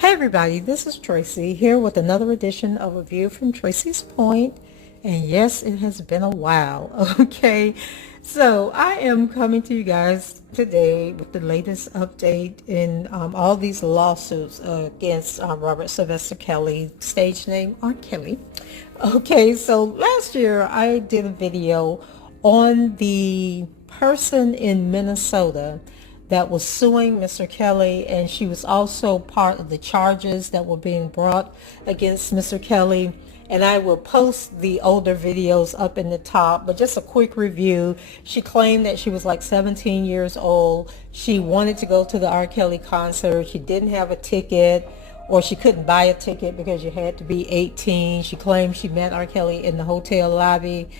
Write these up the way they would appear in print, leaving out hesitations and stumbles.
Hey everybody, this is Tracy here with another edition of A View from Tracy's Point. And yes, it has been a while, okay? So I am coming to you guys today with the latest update in all these lawsuits against Robert Sylvester Kelly, stage name R. Kelly. Okay, so last year I did a video on the person in Minnesota that was suing Mr. Kelly, and she was also part of the charges that were being brought against Mr. Kelly. And I will post the older videos up in the top, but just a quick review. She claimed that she was like 17 years old. She wanted to go to the R. Kelly concert. She didn't have a ticket, or she couldn't buy a ticket because you had to be 18. She claimed she met R. Kelly in the hotel lobby,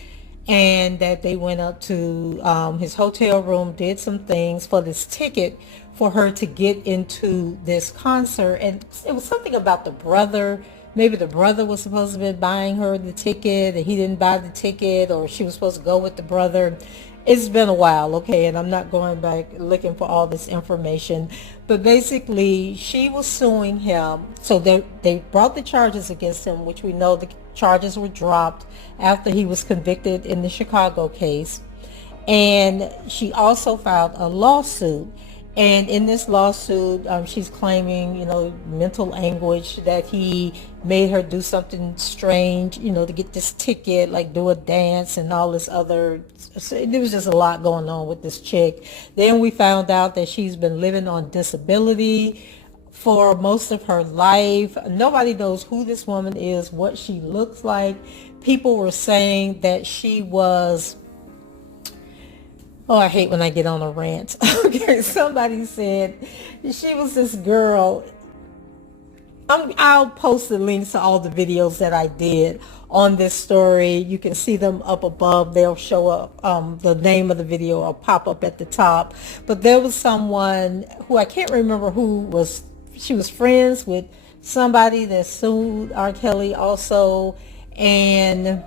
and that they went up to his hotel room, did some things for this ticket for her to get into this concert. And it was something about the brother. Maybe the brother was supposed to be buying her the ticket and he didn't buy the ticket, or she was supposed to go with the brother. It's been a while, okay, and I'm not going back looking for all this information. But basically, she was suing him. So they brought the charges against him, which we know the charges were dropped after he was convicted in the Chicago case. And she also filed a lawsuit. And in this lawsuit, she's claiming, mental anguish, that he made her do something strange, to get this ticket, like do a dance and all this other. So there was just a lot going on with this chick. Then we found out that she's been living on disability for most of her life. Nobody knows who this woman is, what she looks like. People were saying that she was... Oh, I hate when I get on a rant. Okay, somebody said she was this girl. I'll post the links to all the videos that I did on this story. You can see them up above. They'll show up. The name of the video will pop up at the top. But there was someone who I can't remember who was. She was friends with somebody that sued R. Kelly also, and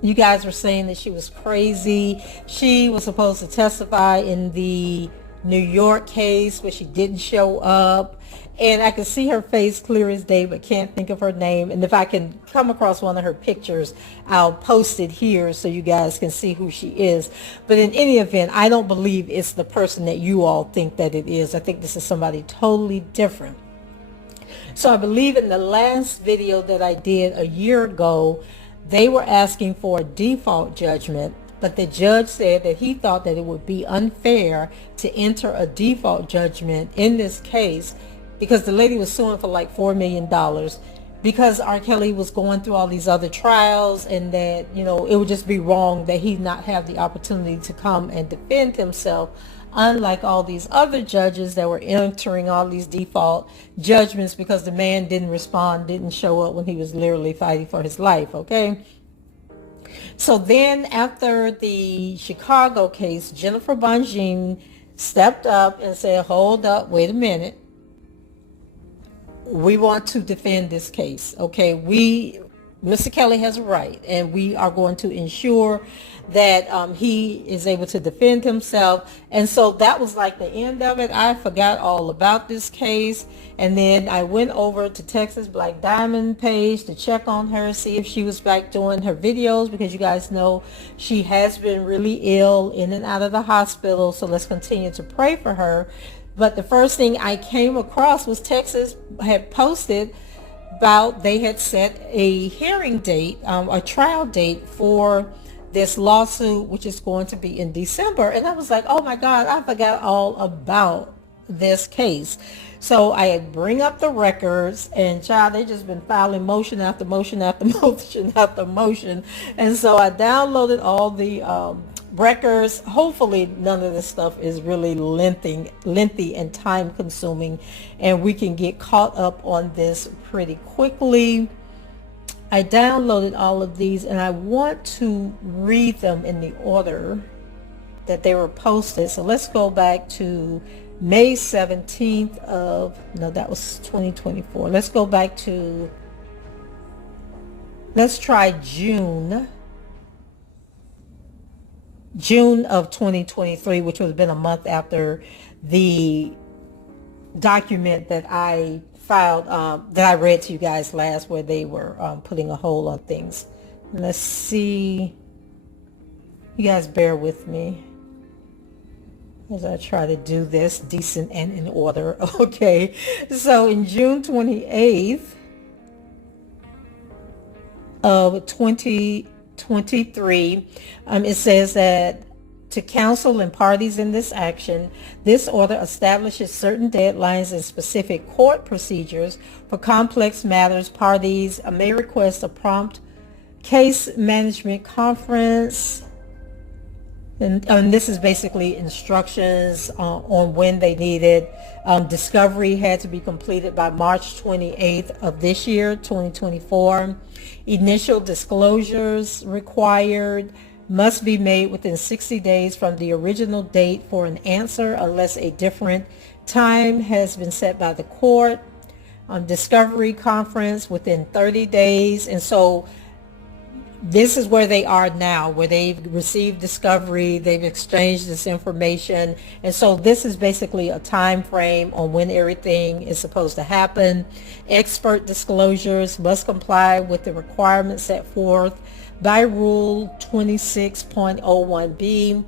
you guys were saying that she was crazy. She was supposed to testify in the New York case, but she didn't show up. And I can see her face clear as day, but can't think of her name. And if I can come across one of her pictures, I'll post it here so you guys can see who she is. But in any event, I don't believe it's the person that you all think that it is. I think this is somebody totally different. So I believe in the last video that I did a year ago, they were asking for a default judgment, but the judge said that he thought that it would be unfair to enter a default judgment in this case because the lady was suing for like $4 million because R. Kelly was going through all these other trials, and that, it would just be wrong that he not have the opportunity to come and defend himself, unlike all these other judges that were entering all these default judgments because the man didn't respond, didn't show up when he was literally fighting for his life, okay? So then after the Chicago case, Jennifer Bonjean stepped up and said, hold up, wait a minute. We want to defend this case, okay? Mr. Kelly has a right, and we are going to ensure that he is able to defend himself. And so that was like the end of it. I forgot all about this case, and then I went over to Texas Black Diamond page to check on her, see if she was back doing her videos, because you guys know she has been really ill, in and out of the hospital. So let's continue to pray for her. But the first thing I came across was Texas had posted about they had set a hearing date, a trial date for this lawsuit, which is going to be in December. And I was like, oh my God, I forgot all about this case. So I bring up the records, and child, they just been filing motion after motion after motion after motion. And so I downloaded all the records. Hopefully none of this stuff is really lengthy and time consuming, and we can get caught up on this pretty quickly. I downloaded all of these, and I want to read them in the order that they were posted. So let's go back to May 17th of, no, that was 2024. Let's go back to, let's try June of 2023, which would have been a month after the document that I filed, that I read to you guys last, where they were putting a hold on things. Let's see. You guys bear with me as I try to do this decent and in order. Okay, so in June 28th of 2023, it says that to counsel and parties in this action, this order establishes certain deadlines and specific court procedures for complex matters. Parties may request a prompt case management conference. And this is basically instructions on when they need it. Discovery had to be completed by March 28th of this year, 2024. Initial disclosures required must be made within 60 days from the original date for an answer unless a different time has been set by the court. Discovery conference within 30 days. And so this is where they are now, where they've received discovery, they've exchanged this information. And so this is basically a time frame on when everything is supposed to happen. Expert disclosures must comply with the requirements set forth by Rule 26.01b.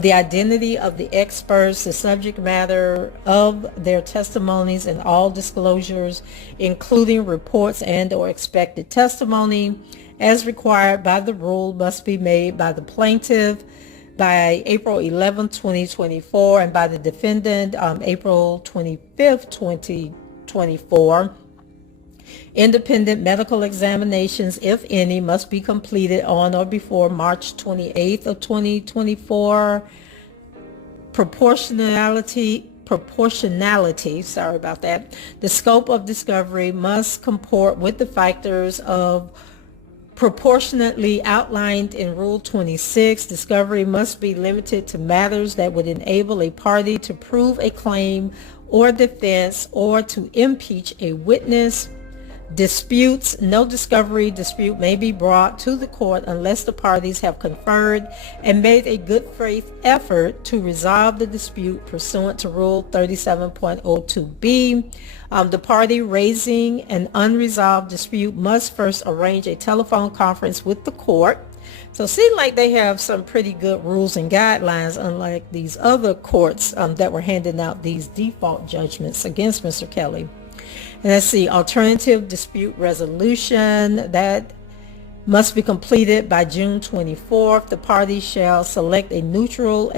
The identity of the experts, the subject matter of their testimonies, and all disclosures, including reports and or expected testimony, as required by the rule, must be made by the plaintiff by April 11, 2024, and by the defendant April 25, 2024. Independent medical examinations, if any, must be completed on or before March 28th of 2024. Proportionality, sorry about that. The scope of discovery must comport with the factors of proportionately outlined in Rule 26. Discovery must be limited to matters that would enable a party to prove a claim or defense or to impeach a witness. Disputes, no discovery dispute may be brought to the court unless the parties have conferred and made a good faith effort to resolve the dispute pursuant to Rule 37.02b. The party raising an unresolved dispute must first arrange a telephone conference with the court. So it seems like they have some pretty good rules and guidelines, unlike these other courts that were handing out these default judgments against Mr. Kelly. And let's see, alternative dispute resolution, that must be completed by June 24th. The parties shall select a neutral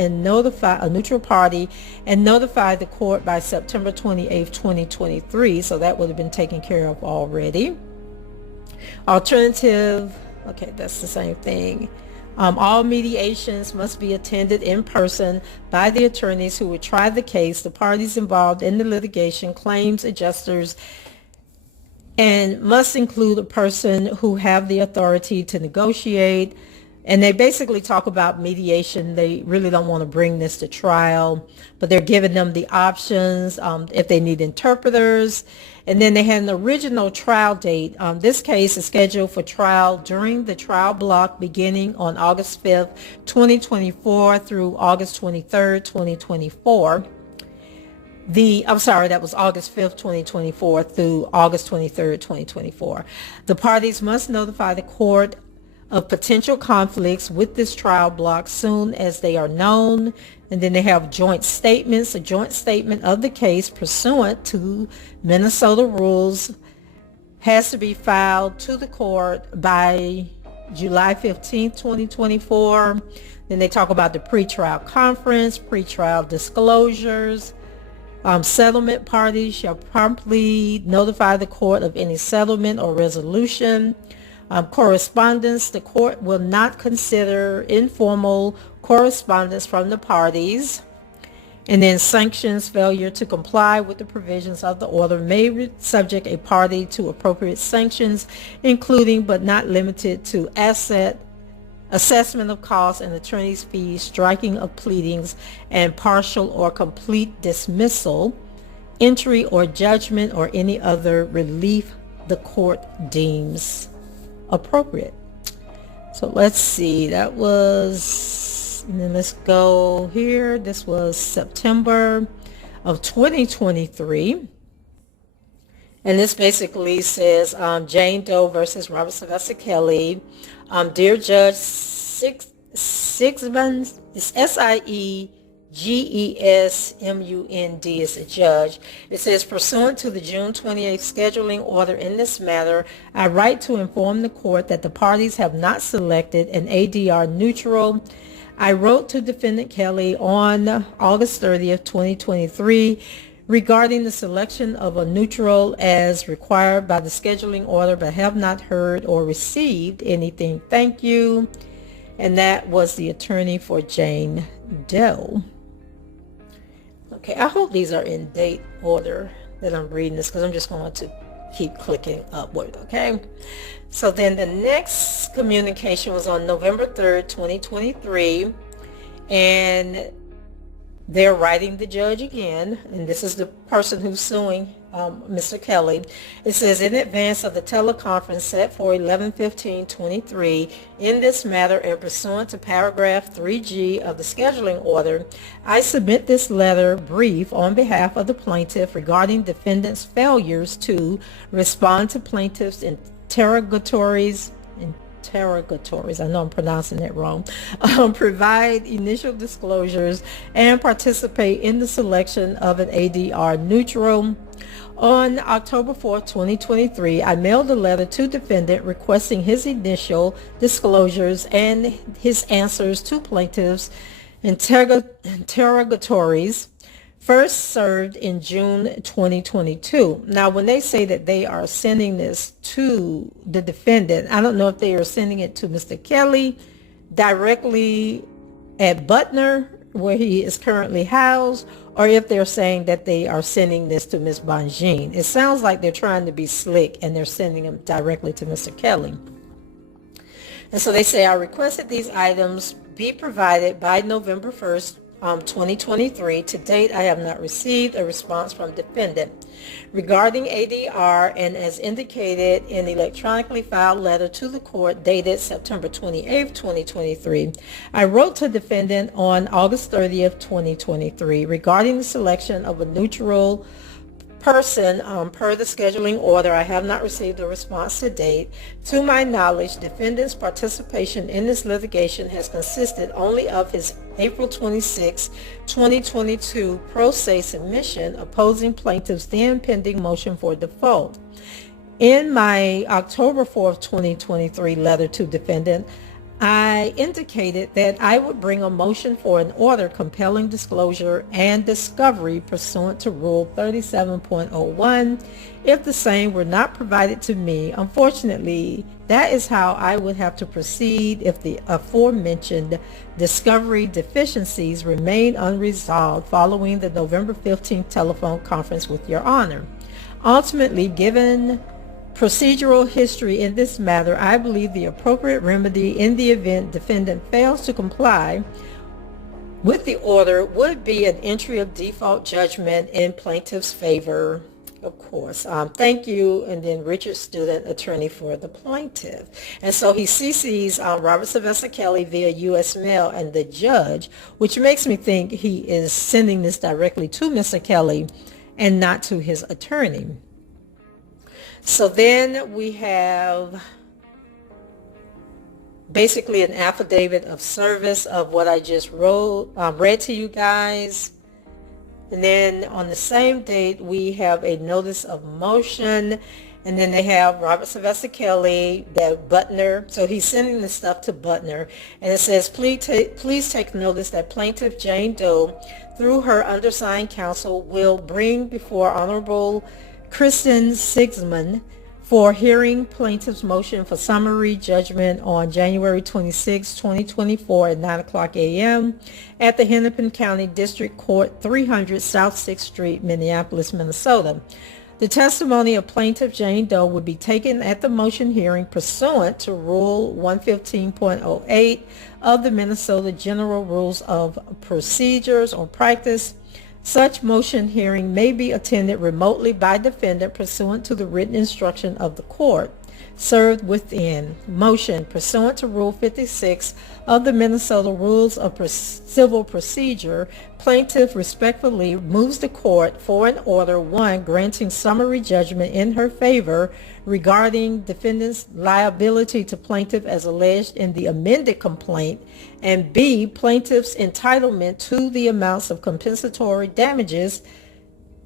party and notify the court by September 28th, 2023. So that would have been taken care of already. Alternative, okay, that's the same thing. All mediations must be attended in person by the attorneys who would try the case, the parties involved in the litigation, claims adjusters, and must include a person who have the authority to negotiate. And they basically talk about mediation. They really don't want to bring this to trial, but they're giving them the options if they need interpreters. And then they had an original trial date. This case is scheduled for trial during the trial block beginning on August 5th, 2024 through August 23rd, 2024. That was August 5th, 2024 through August 23rd, 2024. The parties must notify the court of potential conflicts with this trial block soon as they are known. And then they have joint statements. A joint statement of the case pursuant to Minnesota rules has to be filed to the court by July 15th, 2024. Then they talk about the pretrial conference, pretrial disclosures. Settlement parties shall promptly notify the court of any settlement or resolution. Correspondence, the court will not consider informal correspondence from the parties. And then sanctions, failure to comply with the provisions of the order may subject a party to appropriate sanctions, including but not limited to assessment of costs and attorney's fees, striking of pleadings, and partial or complete dismissal, entry or judgment, or any other relief the court deems appropriate. So let's see, that was, and then let's go here. This was September of 2023. And this basically says Jane Doe versus Robert Sylvester Kelly. Dear Judge Sigsmund, it's Siegesmund is the judge. It says, pursuant to the June 28th scheduling order in this matter, I write to inform the court that the parties have not selected an ADR neutral. I wrote to Defendant Kelly on August 30th, 2023, regarding the selection of a neutral as required by the scheduling order, but have not heard or received anything. Thank you. And that was the attorney for Jane Doe. Okay, I hope these are in date order that I'm reading this, because I'm just going to keep clicking upward, okay? So then the next communication was on November 3rd, 2023, and they're writing the judge again, and this is the person who's suing Mr. Kelly. It says, in advance of the teleconference set for 11/15/23, in this matter and pursuant to paragraph 3G of the scheduling order, I submit this letter brief on behalf of the plaintiff regarding defendant's failures to respond to plaintiff's interrogatories, I know I'm pronouncing that wrong, provide initial disclosures, and participate in the selection of an ADR neutral. On October 4th, 2023, I mailed a letter to defendant requesting his initial disclosures and his answers to plaintiff's interrogatories, first served in June 2022. Now, when they say that they are sending this to the defendant, I don't know if they are sending it to Mr. Kelly directly at Butner, where he is currently housed, or if they're saying that they are sending this to Ms. Bonjean. It sounds like they're trying to be slick and they're sending them directly to Mr. Kelly. And so they say, I requested these items be provided by November 1st, 2023. To date, I have not received a response from defendant regarding ADR, and as indicated in the electronically filed letter to the court dated September 28th, 2023, I wrote to defendant on August 30th, 2023, regarding the selection of a neutral person per the scheduling order. I have not received a response to date. To my knowledge, defendant's participation in this litigation has consisted only of his April 26, 2022 pro se submission opposing plaintiff's then pending motion for default. In my October 4th, 2023 letter to defendant, I indicated that I would bring a motion for an order compelling disclosure and discovery pursuant to Rule 37.01 if the same were not provided to me. Unfortunately, that is how I would have to proceed if the aforementioned discovery deficiencies remain unresolved following the November 15th telephone conference with Your Honor. Ultimately, given procedural history in this matter, I believe the appropriate remedy in the event defendant fails to comply with the order would be an entry of default judgment in plaintiff's favor, of course. Thank you. And then Richard Student, attorney for the plaintiff. And so he CCs Robert Sylvester Kelly via U.S. mail and the judge, which makes me think he is sending this directly to Mr. Kelly and not to his attorney. So then we have basically an affidavit of service of what I just read to you guys. And then on the same date, we have a notice of motion. And then they have Robert Sylvester Kelly, that Butner. So he's sending this stuff to Butner. And it says, please take notice that Plaintiff Jane Doe, through her undersigned counsel, will bring before Honorable Kristen Sigsman for hearing plaintiff's motion for summary judgment on January 26, 2024 at 9 o'clock a.m. at the Hennepin County District Court, 300 South 6th Street, Minneapolis, Minnesota. The testimony of Plaintiff Jane Doe would be taken at the motion hearing pursuant to Rule 115.08 of the Minnesota General Rules of Procedures or Practice. Such motion hearing may be attended remotely by defendant pursuant to the written instruction of the court. Served within. Motion pursuant to Rule 56 of the Minnesota Rules of Civil Procedure. Plaintiff respectfully moves the court for an order: 1, granting summary judgment in her favor regarding defendant's liability to plaintiff as alleged in the amended complaint, and B, plaintiff's entitlement to the amounts of compensatory damages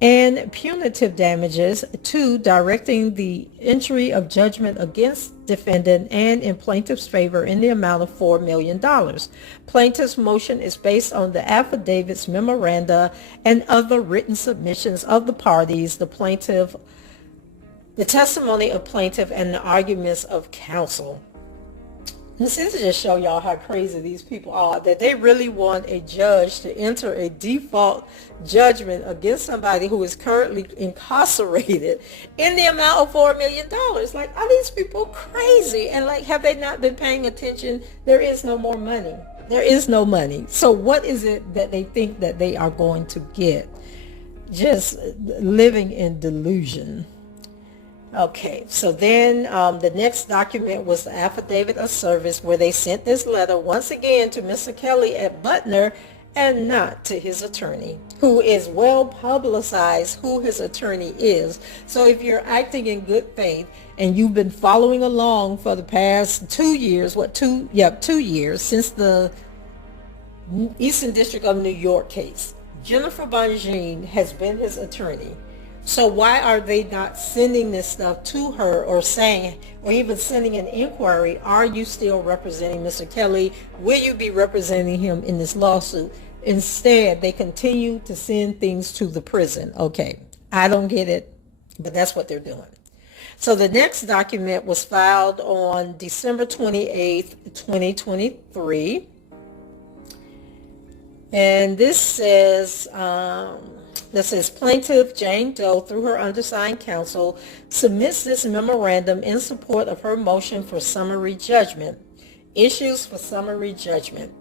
and punitive damages. 2, directing the entry of judgment against defendant and in plaintiff's favor in the amount of $4 million. Plaintiff's motion is based on the affidavits, memoranda, and other written submissions of the parties, the plaintiff, the testimony of plaintiff, and the arguments of counsel. This is to just show y'all how crazy these people are, that they really want a judge to enter a default judgment against somebody who is currently incarcerated in the amount of $4 million. Like, are these people crazy? And like, have they not been paying attention? There is no more money. There is no money. So what is it that they think that they are going to get? Just living in delusion. Okay, so then the next document was the affidavit of service, where they sent this letter once again to Mr. Kelly at Butner and not to his attorney, who is well publicized who his attorney is. So if you're acting in good faith and you've been following along for the past 2 years, 2 years since the Eastern District of New York case, Jennifer Bonjean has been his attorney. So why are they not sending this stuff to her, or saying, or even sending an inquiry, are you still representing Mr. Kelly? Will you be representing him in this lawsuit? Instead, they continue to send things to the prison. Okay, I don't get it, but that's what they're doing. So the next document was filed on December 28th, 2023. And this says, Plaintiff Jane Doe, through her undersigned counsel, submits this memorandum in support of her motion for summary judgment. Issues for summary judgment.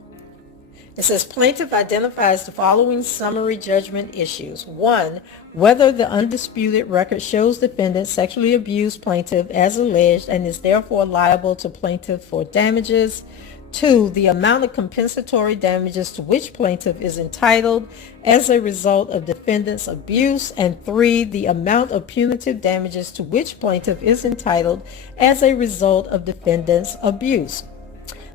It says, plaintiff identifies the following summary judgment issues. 1, whether the undisputed record shows defendant sexually abused plaintiff as alleged and is therefore liable to plaintiff for damages. 2, the amount of compensatory damages to which plaintiff is entitled as a result of defendant's abuse. And 3, the amount of punitive damages to which plaintiff is entitled as a result of defendant's abuse.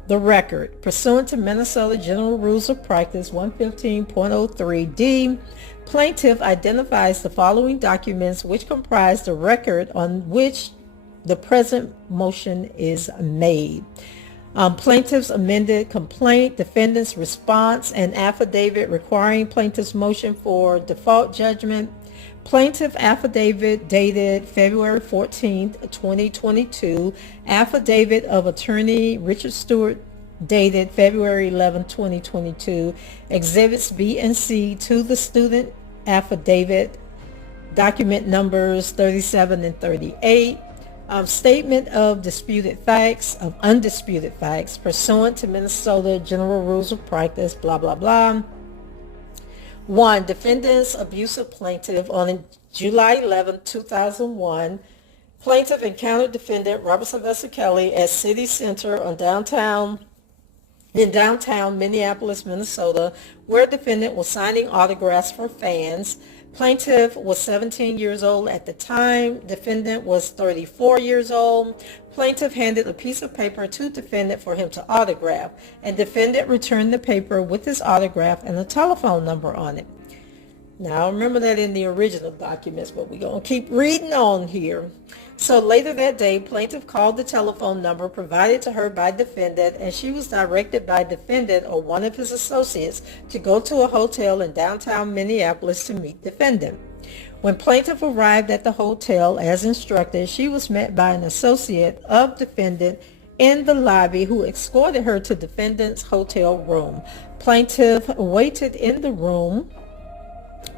The record. Pursuant to Minnesota General Rules of Practice 115.03d, plaintiff identifies the following documents which comprise the record on which the present motion is made. Plaintiff's amended complaint, defendant's response, and affidavit requiring plaintiff's motion for default judgment. Plaintiff affidavit dated February 14th, 2022. Affidavit of attorney Richard Stewart dated February 11th, 2022. Exhibits B and C to the student affidavit, document numbers 37 and 38. Statement of undisputed facts pursuant to Minnesota General Rules of Practice, blah, blah, blah. 1, defendant's abusive plaintiff on July 11, 2001. Plaintiff encountered defendant Robert Sylvester Kelly at City Center in downtown Minneapolis, Minnesota, where defendant was signing autographs for fans. Plaintiff was 17 years old at the time. Defendant was 34 years old. Plaintiff handed a piece of paper to defendant for him to autograph, and defendant returned the paper with his autograph and a telephone number on it. Now, I remember that in the original documents, but we're going to keep reading on here. So later that day, plaintiff called the telephone number provided to her by defendant, and she was directed by defendant or one of his associates to go to a hotel in downtown Minneapolis to meet defendant. When plaintiff arrived at the hotel as instructed, she was met by an associate of defendant in the lobby who escorted her to defendant's hotel room. Plaintiff waited in the room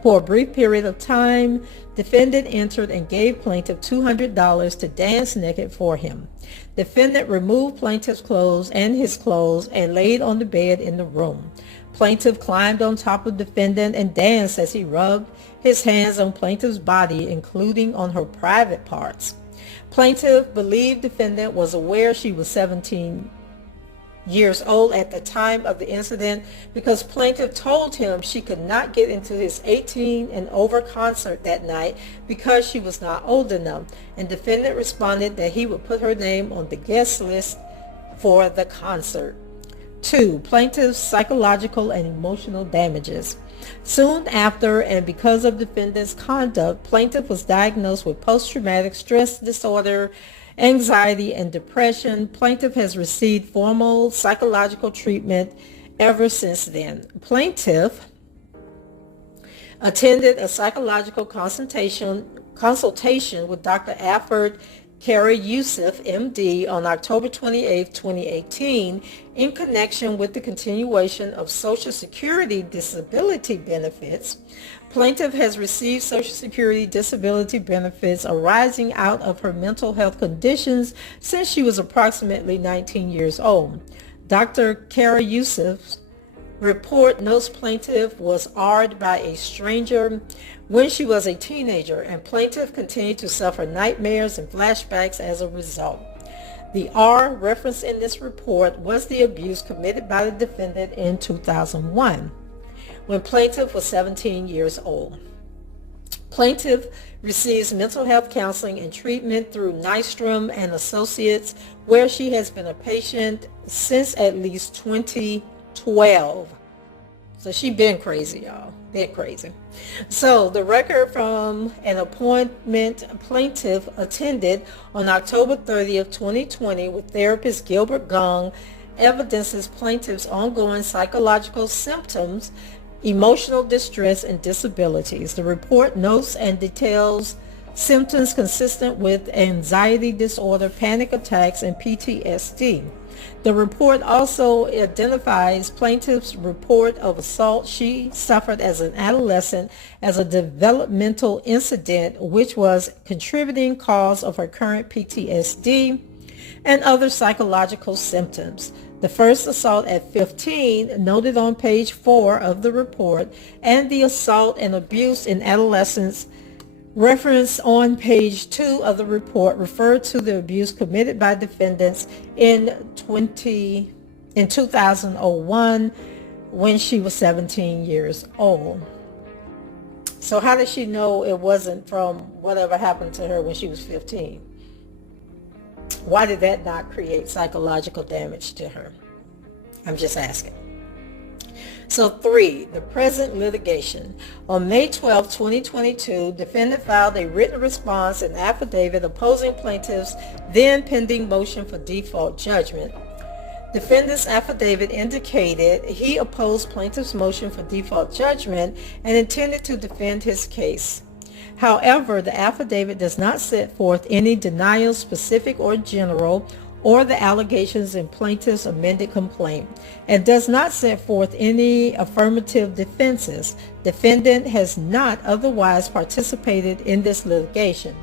for a brief period of time. Defendant entered and gave plaintiff $200 to dance naked for him. Defendant removed plaintiff's clothes and his clothes and laid on the bed in the room. Plaintiff climbed on top of defendant and danced as he rubbed his hands on plaintiff's body, including on her private parts. Plaintiff believed defendant was aware she was 17 years old at the time of the incident because plaintiff told him she could not get into his 18 and over concert that night because she was not old enough, and defendant responded that he would put her name on the guest list for the concert. 2. Plaintiff's psychological and emotional damages. Soon after, and because of defendant's conduct, plaintiff was diagnosed with post-traumatic stress disorder, anxiety, and depression. Plaintiff has received formal psychological treatment ever since then. Plaintiff attended a psychological consultation with Dr. Alfred Carey Youssef, MD, on October 28, 2018, in connection with the continuation of Social Security disability benefits. Plaintiff has received Social Security disability benefits arising out of her mental health conditions since she was approximately 19 years old. Dr. Carey Youssef's report notes plaintiff was R'd by a stranger when she was a teenager, and plaintiff continued to suffer nightmares and flashbacks as a result. The R referenced in this report was the abuse committed by the defendant in 2001 when plaintiff was 17 years old. Plaintiff receives mental health counseling and treatment through Nystrom and Associates, where she has been a patient since at least 2012. So she been crazy, y'all. Been crazy. So the record from an appointment plaintiff attended on October 30th, 2020 with therapist Gilbert Gong evidences plaintiff's ongoing psychological symptoms, emotional distress, and disabilities. The report notes and details symptoms consistent with anxiety disorder, panic attacks, and PTSD. The report also identifies plaintiff's report of assault she suffered as an adolescent as a developmental incident, which was contributing cause of her current PTSD and other psychological symptoms. The first assault at 15, noted on page 4 of the report, and the assault and abuse in adolescence referenced on page 2 of the report referred to the abuse committed by defendants in 2001 when she was 17 years old. So how did she know it wasn't from whatever happened to her when she was 15? Why did that not create psychological damage to her? I'm just asking. So 3, the present litigation. On May 12, 2022, defendant filed a written response and affidavit opposing plaintiff's then pending motion for default judgment. Defendant's affidavit indicated he opposed plaintiff's motion for default judgment and intended to defend his case. However, the affidavit does not set forth any denials, specific or general, or the allegations in plaintiff's amended complaint, and does not set forth any affirmative defenses. Defendant has not otherwise participated in this litigation.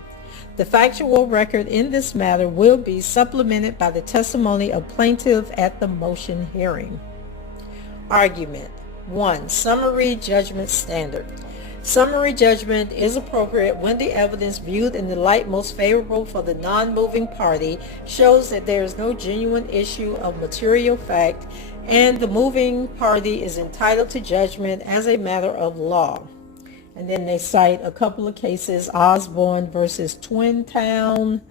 The factual record in this matter will be supplemented by the testimony of plaintiff at the motion hearing. Argument. 1. Summary judgment standard. Summary judgment is appropriate when the evidence viewed in the light most favorable for the non-moving party shows that there is no genuine issue of material fact and the moving party is entitled to judgment as a matter of law. And then they cite a couple of cases: Osborne versus Twin Town,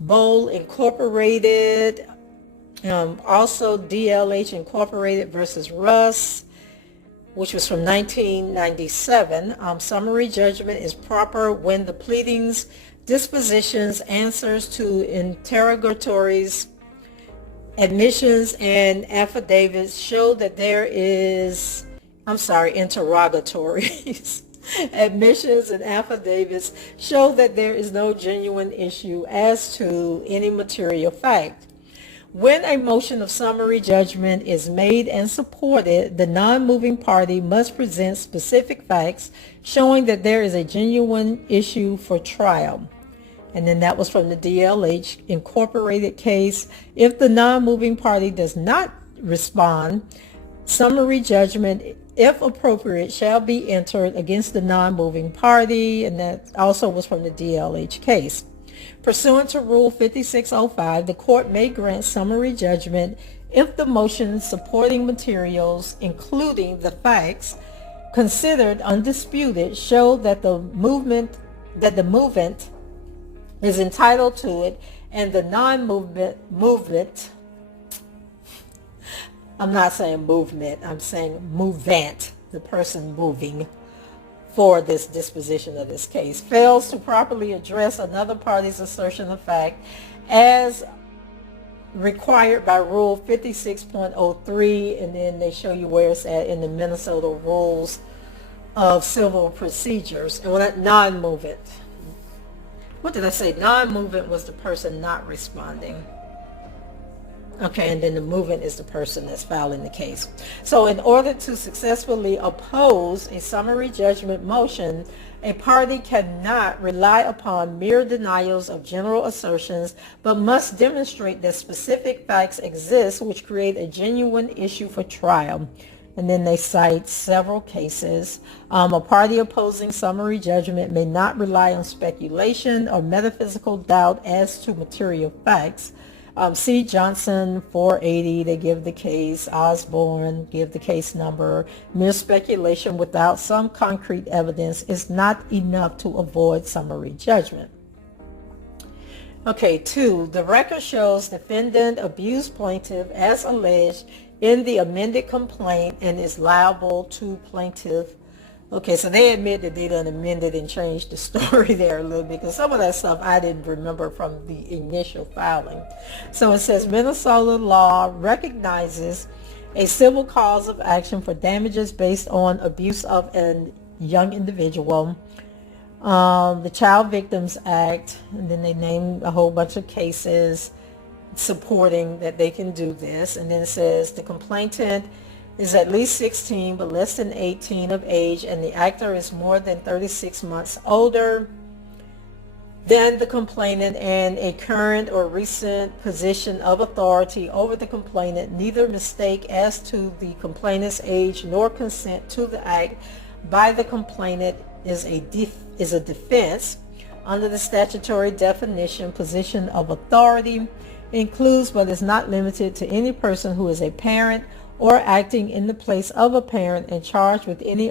Bowl Incorporated, also DLH Incorporated versus Russ, which was from 1997. Summary judgment is proper when the pleadings, dispositions, answers to interrogatories, admissions, and affidavits show that there is, interrogatories. Admissions and affidavits show that there is no genuine issue as to any material fact. When a motion of summary judgment is made and supported, the non-moving party must present specific facts showing that there is a genuine issue for trial. And then that was from the DLH Incorporated case. If the non-moving party does not respond, summary judgment, if appropriate, shall be entered against the non-moving party. And that also was from the DLH case. Pursuant to Rule 5605, the court may grant summary judgment if the motion supporting materials, including the facts considered undisputed, show that the movement is entitled to it, and the movement, I'm not saying movement, I'm saying movant, the person moving for this disposition of this case, fails to properly address another party's assertion of fact as required by Rule 56.03, and then they show you where it's at in the Minnesota Rules of Civil Procedures. And when that non-movement, what did I say? Non-movement was the person not responding. Okay, and then the movement is the person that's filing the case. So in order to successfully oppose a summary judgment motion, a party cannot rely upon mere denials of general assertions, but must demonstrate that specific facts exist which create a genuine issue for trial. And then they cite several cases. A party opposing summary judgment may not rely on speculation or metaphysical doubt as to material facts. C. Johnson, 480, they give the case. Osborne, give the case number. Mere speculation without some concrete evidence is not enough to avoid summary judgment. Okay, 2. The record shows defendant abused plaintiff as alleged in the amended complaint and is liable to plaintiff. Okay, so they admit that they done amended and changed the story there a little bit, because some of that stuff I didn't remember from the initial filing. So it says Minnesota law recognizes a civil cause of action for damages based on abuse of a young individual. The Child Victims Act, and then they name a whole bunch of cases supporting that they can do this. And then it says the complainant is at least 16 but less than 18 of age, and the actor is more than 36 months older than the complainant and a current or recent position of authority over the complainant. Neither mistake as to the complainant's age nor consent to the act by the complainant is a defense. Under the statutory definition, position of authority includes but is not limited to any person who is a parent or acting in the place of a parent and charged with any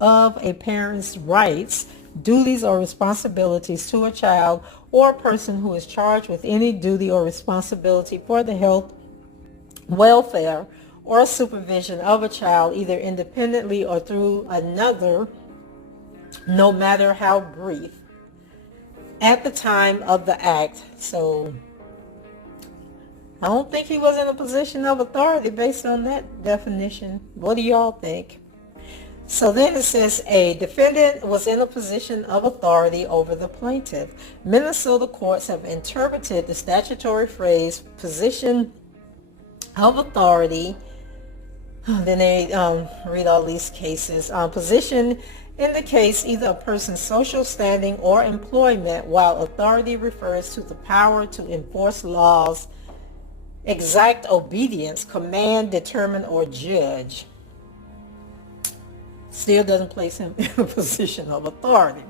of a parent's rights, duties, or responsibilities to a child, or a person who is charged with any duty or responsibility for the health, welfare, or supervision of a child, either independently or through another, no matter how brief, at the time of the act. So I don't think he was in a position of authority based on that definition. What do y'all think? So then it says a defendant was in a position of authority over the plaintiff. Minnesota courts have interpreted the statutory phrase position of authority. Then they read all these cases. Position indicates either a person's social standing or employment, while authority refers to the power to enforce laws, exact obedience, command, determine, or judge. Still doesn't place him in a position of authority.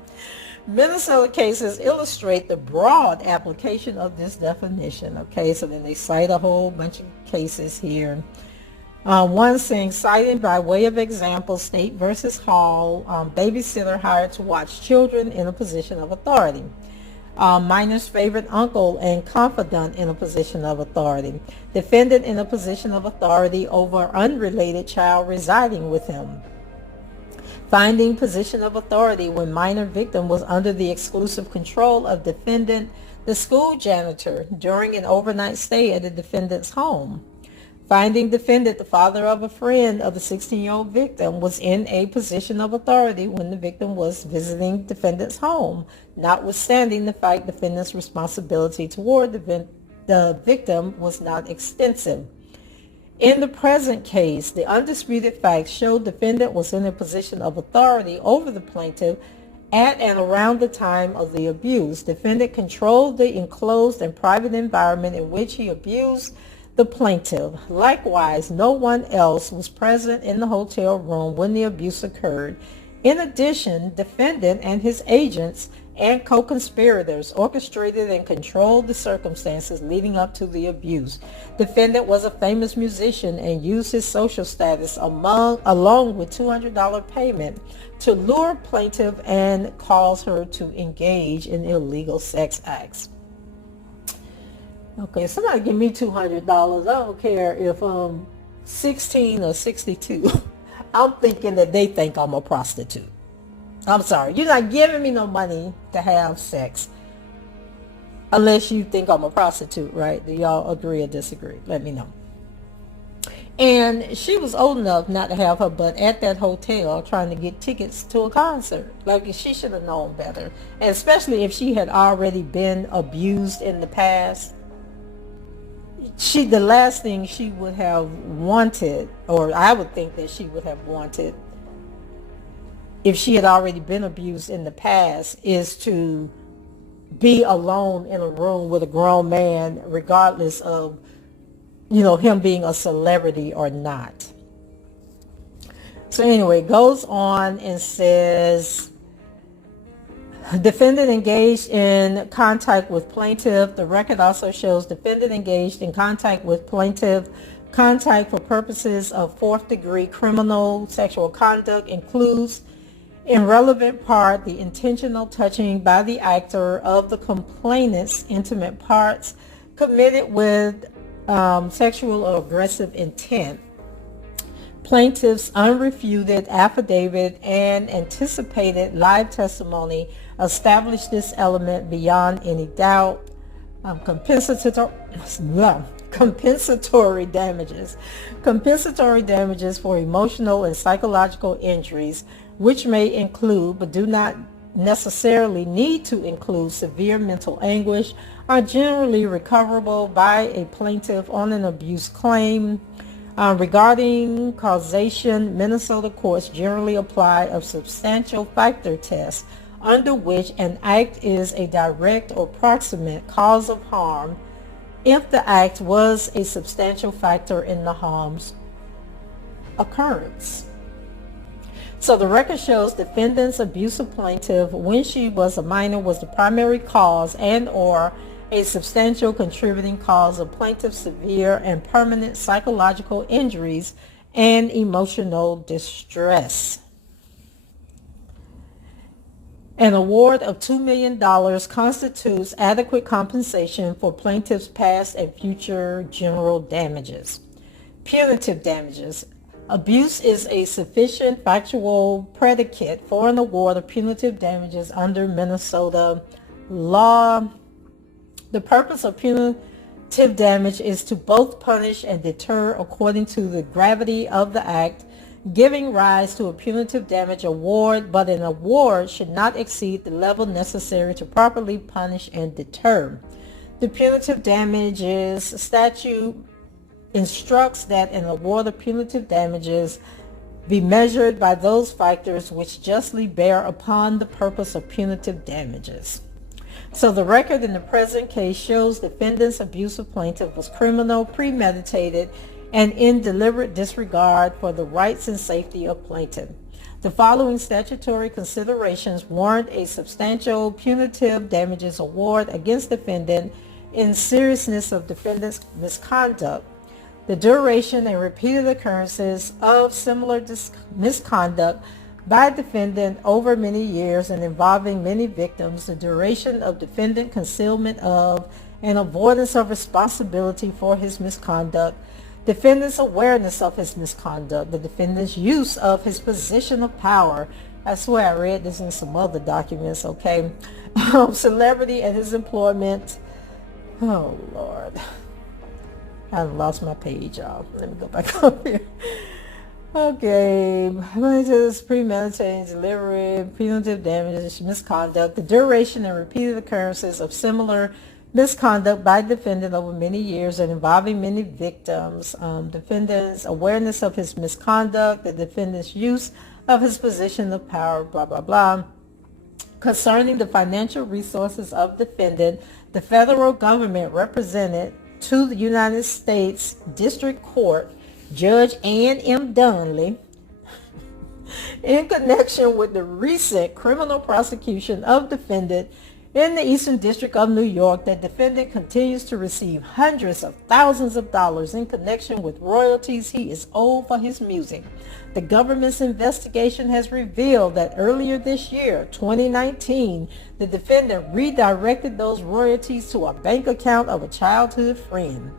Minnesota cases illustrate the broad application of this definition. Okay, so then they cite a whole bunch of cases here. One saying, citing by way of example, State versus Hall, babysitter hired to watch children in a position of authority. Minor's favorite uncle and confidant in a position of authority. Defendant in a position of authority over unrelated child residing with him. Finding position of authority when minor victim was under the exclusive control of defendant, the school janitor, during an overnight stay at the defendant's home. Finding defendant, the father of a friend of the 16-year-old victim, was in a position of authority when the victim was visiting defendant's home, notwithstanding the fact defendant's responsibility toward the victim was not extensive. In the present case, the undisputed facts show defendant was in a position of authority over the plaintiff at and around the time of the abuse. Defendant controlled the enclosed and private environment in which he abused the plaintiff. Likewise, no one else was present in the hotel room when the abuse occurred. In addition, defendant and his agents and co-conspirators orchestrated and controlled the circumstances leading up to the abuse. Defendant was a famous musician and used his social status along with $200 payment to lure plaintiff and cause her to engage in illegal sex acts. Okay, somebody give me $200. I don't care if I'm 16 or 62. I'm thinking that they think I'm a prostitute. I'm sorry, you're not giving me no money to have sex unless you think I'm a prostitute, right? Do y'all agree or disagree? Let me know. And she was old enough not to have her butt at that hotel trying to get tickets to a concert. Like, she should have known better. And especially if she had already been abused in the past. The last thing she would have wanted, or I would think that she would have wanted, if she had already been abused in the past, is to be alone in a room with a grown man, regardless of, him being a celebrity or not. So anyway, goes on and says, defendant engaged in contact with plaintiff. The record also shows defendant engaged in contact with plaintiff. Contact for purposes of fourth degree criminal sexual conduct includes, in relevant part, the intentional touching by the actor of the complainant's intimate parts committed with sexual or aggressive intent. Plaintiff's unrefuted affidavit and anticipated live testimony established this element beyond any doubt. Compensatory damages. Compensatory damages for emotional and psychological injuries, which may include but do not necessarily need to include severe mental anguish, are generally recoverable by a plaintiff on an abuse claim. Regarding causation, Minnesota courts generally apply a substantial factor test under which an act is a direct or proximate cause of harm if the act was a substantial factor in the harm's occurrence. So the record shows defendant's abuse of plaintiff when she was a minor was the primary cause and or a substantial contributing cause of plaintiff's severe and permanent psychological injuries and emotional distress. An award of $2 million constitutes adequate compensation for plaintiff's past and future general damages. Punitive damages. Abuse is a sufficient factual predicate for an award of punitive damages under Minnesota law. The purpose of punitive damage is to both punish and deter according to the gravity of the act, giving rise to a punitive damage award, but an award should not exceed the level necessary to properly punish and deter. The punitive damages statute instructs that an award of punitive damages be measured by those factors which justly bear upon the purpose of punitive damages. So the record in the present case shows defendant's abuse of plaintiff was criminal, premeditated, and in deliberate disregard for the rights and safety of plaintiff. The following statutory considerations warrant a substantial punitive damages award against defendant in seriousness of defendant's misconduct. The duration and repeated occurrences of similar misconduct by defendant over many years and involving many victims, the duration of defendant concealment of and avoidance of responsibility for his misconduct, defendant's awareness of his misconduct, the defendant's use of his position of power. I swear I read this in some other documents, okay? Celebrity and his employment. Oh, Lord. I lost my page, y'all. Let me go back up here. Okay, premeditated delivery, punitive damages, misconduct, the duration and repeated occurrences of similar misconduct by defendant over many years and involving many victims, defendant's awareness of his misconduct, the defendant's use of his position of power, blah, blah, blah. Concerning the financial resources of defendant, the federal government represented to the United States District Court Judge Ann M. Dunley in connection with the recent criminal prosecution of defendant in the Eastern District of New York, that defendant continues to receive hundreds of thousands of dollars in connection with royalties he is owed for his music. The government's investigation has revealed that earlier this year, 2019, the defendant redirected those royalties to a bank account of a childhood friend.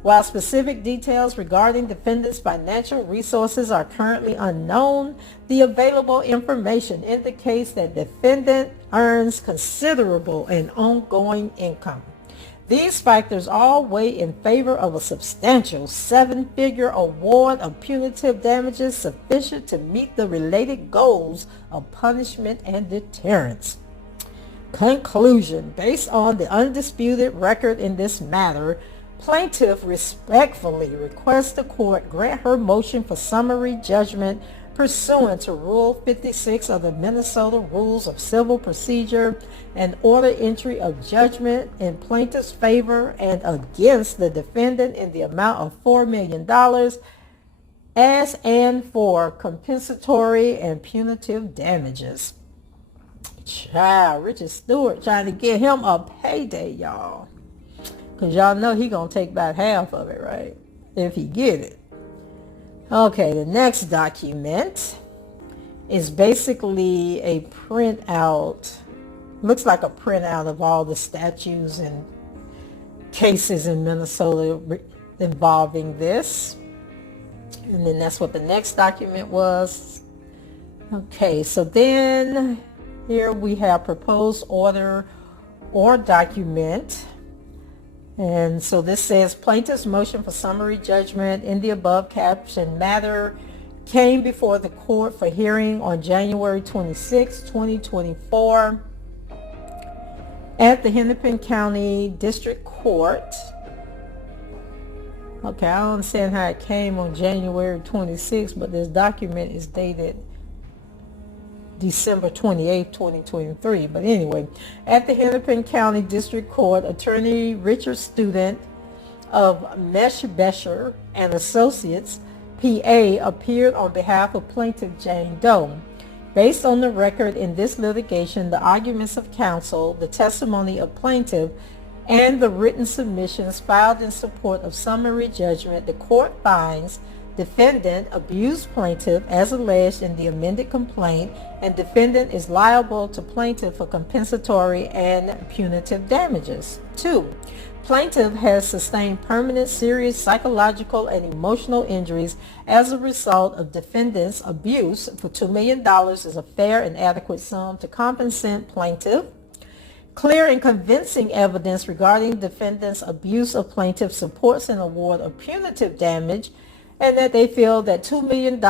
While specific details regarding defendant's financial resources are currently unknown, the available information indicates that defendant earns considerable and ongoing income. These factors all weigh in favor of a substantial seven-figure award of punitive damages sufficient to meet the related goals of punishment and deterrence. Conclusion. Based on the undisputed record in this matter, plaintiff respectfully requests the court grant her motion for summary judgment pursuant to Rule 56 of the Minnesota Rules of Civil Procedure and order entry of judgment in plaintiff's favor and against the defendant in the amount of $4 million as and for compensatory and punitive damages. Child, Richard Stewart trying to get him a payday, y'all. Because y'all know he going to take about half of it, right? If he get it. Okay, the next document is basically a printout. Looks like a printout of all the statutes and cases in Minnesota involving this. And then that's what the next document was. Okay, so then here we have proposed order or document. And so this says plaintiff's motion for summary judgment in the above captioned matter came before the court for hearing on January 26, 2024 at the Hennepin County District Court. Okay, I don't understand how it came on January 26, but this document is dated December 28, 2023. But anyway, at the Hennepin County District Court, attorney Richard Student of Meshbesher and Associates, PA, appeared on behalf of plaintiff Jane Doe. Based on the record in this litigation, the arguments of counsel, the testimony of plaintiff, and the written submissions filed in support of summary judgment, the court finds defendant abused plaintiff as alleged in the amended complaint, and defendant is liable to plaintiff for compensatory and punitive damages. 2. Plaintiff has sustained permanent serious psychological and emotional injuries as a result of defendant's abuse. For $2 million is a fair and adequate sum to compensate plaintiff. Clear and convincing evidence regarding defendant's abuse of plaintiff supports an award of punitive damage, and that they feel that $2 million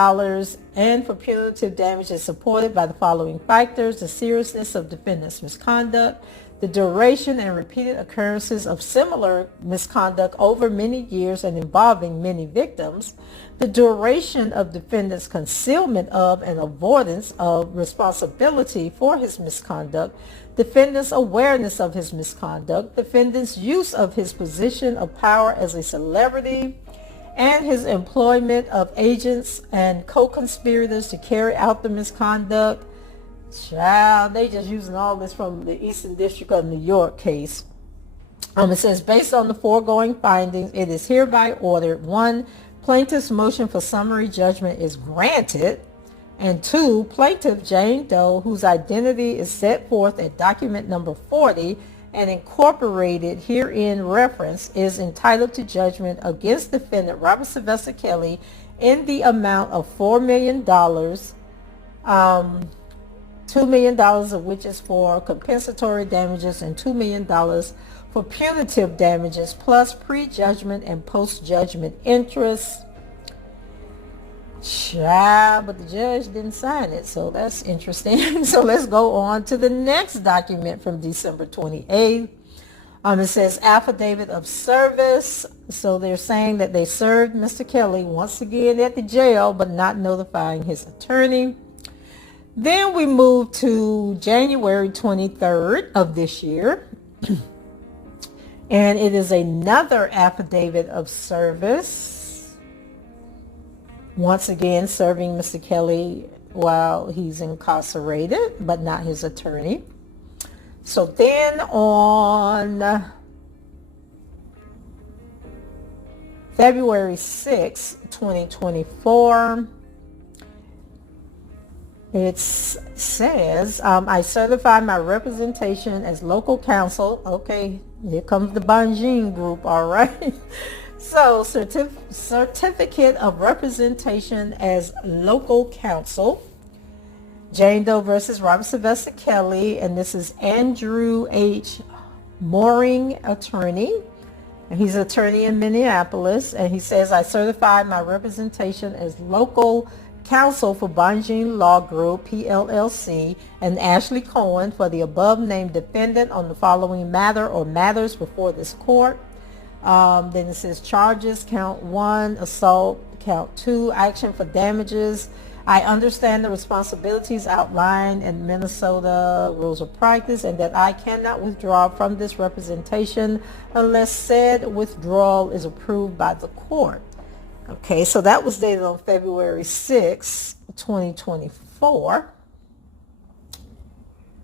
and for punitive damage is supported by the following factors: the seriousness of defendant's misconduct, the duration and repeated occurrences of similar misconduct over many years and involving many victims, the duration of defendant's concealment of and avoidance of responsibility for his misconduct, defendant's awareness of his misconduct, defendant's use of his position of power as a celebrity, and his employment of agents and co-conspirators to carry out the misconduct. Child, they just using all this from the Eastern District of New York case. It says, based on the foregoing findings, it is hereby ordered: 1, plaintiff's motion for summary judgment is granted, and 2, plaintiff Jane Doe, whose identity is set forth at document number 40, and incorporated herein reference is entitled to judgment against defendant Robert Sylvester Kelly in the amount of $4 million, $2 million of which is for compensatory damages and $2 million for punitive damages plus pre-judgment and post-judgment interest. But the judge didn't sign it, so that's interesting. So let's go on to the next document from December 28th. It says affidavit of service. So they're saying that they served Mr. Kelly once again at the jail, but not notifying his attorney. Then we move to January 23rd of this year. And it is another affidavit of service. Once again, serving Mr. Kelly while he's incarcerated, but not his attorney. So then on February 6, 2024, it says, I certify my representation as local counsel. Okay, here comes the Bonjean Group, all right. So, certificate of representation as local counsel. Jane Doe versus Robert Sylvester Kelly, and this is Andrew H. Mooring, attorney. And he's an attorney in Minneapolis, and he says, I certify my representation as local counsel for Bonjean Law Group, PLLC, and Ashley Cohen for the above named defendant on the following matter or matters before this court. Then it says charges, count 1, assault, count 2, action for damages. I understand the responsibilities outlined in Minnesota Rules of Practice and that I cannot withdraw from this representation unless said withdrawal is approved by the court. Okay, so that was dated on February 6, 2024.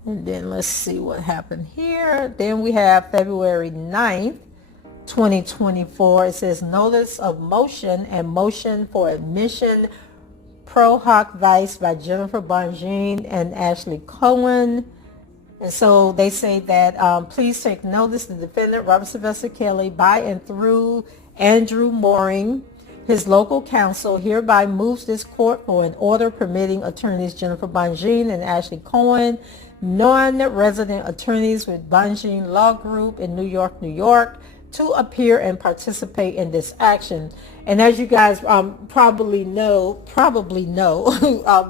And then let's see what happened here. Then we have February 9th, 2024. It says notice of motion and motion for admission pro hoc vice by Jennifer Bonjean and Ashley Cohen. And so they say that please take notice the defendant Robert Sylvester Kelly by and through Andrew Mooring, his local counsel, hereby moves this court for an order permitting attorneys Jennifer Bonjean and Ashley Cohen, non-resident attorneys with Bonjean Law Group in New York, New York, to appear and participate in this action. And as you guys probably know,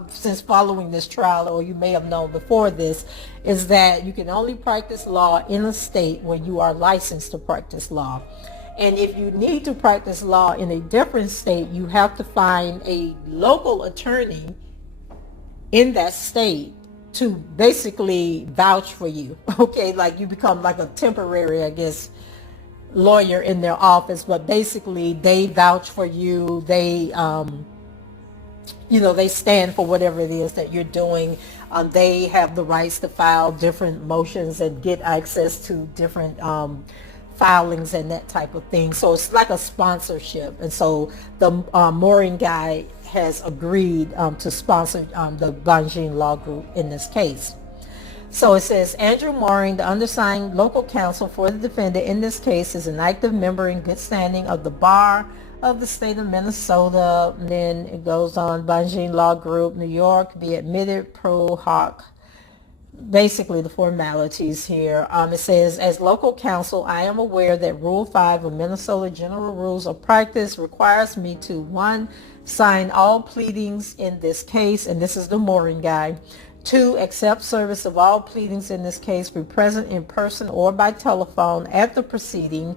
since following this trial, or you may have known before this, is that you can only practice law in a state when you are licensed to practice law. And if you need to practice law in a different state, you have to find a local attorney in that state to basically vouch for you. Okay, like you become like a temporary, I guess, lawyer in their office, but basically they vouch for you. They, they stand for whatever it is that you're doing. They have the rights to file different motions and get access to different filings and that type of thing. So it's like a sponsorship. And so the Mooring guy has agreed to sponsor the Bonjean Law Group in this case. So it says Andrew Mooring, the undersigned local counsel for the defendant in this case, is an active member in good standing of the bar of the state of Minnesota. And then it goes on, Bonjean Law Group, New York, be admitted pro hoc. Basically the formalities here. It says, as local counsel, I am aware that Rule 5 of Minnesota General Rules of Practice requires me to, 1, sign all pleadings in this case, and this is the Mooring guy. 2, accept service of all pleadings in this case, be present in person or by telephone at the proceeding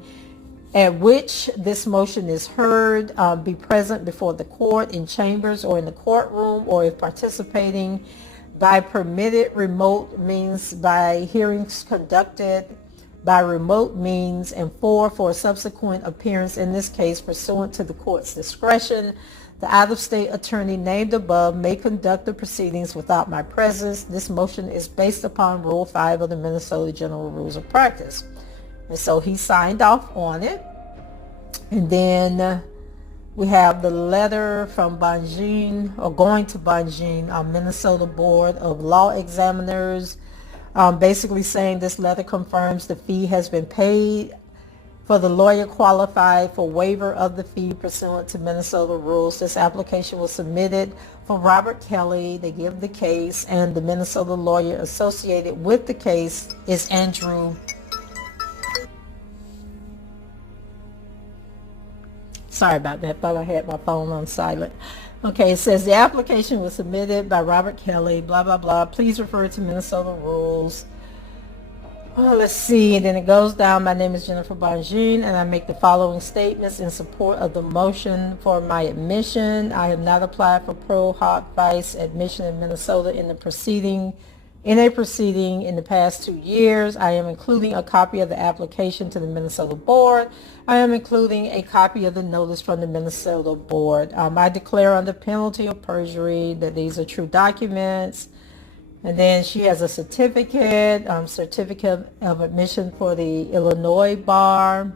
at which this motion is heard, be present before the court in chambers or in the courtroom, or if participating by permitted remote means by hearings conducted by remote means, and 4, for a subsequent appearance in this case pursuant to the court's discretion. The out-of-state attorney named above may conduct the proceedings without my presence. This motion is based upon Rule 5 of the Minnesota General Rules of Practice. And so he signed off on it. And then we have the letter from Bonjean, or going to Bonjean, Minnesota Board of Law Examiners. basically saying this letter confirms the fee has been paid for the lawyer qualified for waiver of the fee pursuant to Minnesota rules. This application was submitted for Robert Kelly. They give the case, and the Minnesota lawyer associated with the case is Andrew. Sorry about that. Thought I had my phone on silent. Okay, it says the application was submitted by Robert Kelly, blah, blah, blah. Please refer to Minnesota rules. Let's see, and then it goes down. My name is Jennifer Bonjean, and I make the following statements in support of the motion for my admission. I have not applied for pro hoc vice admission in Minnesota in a proceeding in the past 2 years. I am including a copy of the application to the Minnesota board. I am including a copy of the notice from the Minnesota board. I declare under penalty of perjury that these are true documents. And then she has a certificate of admission for the Illinois bar.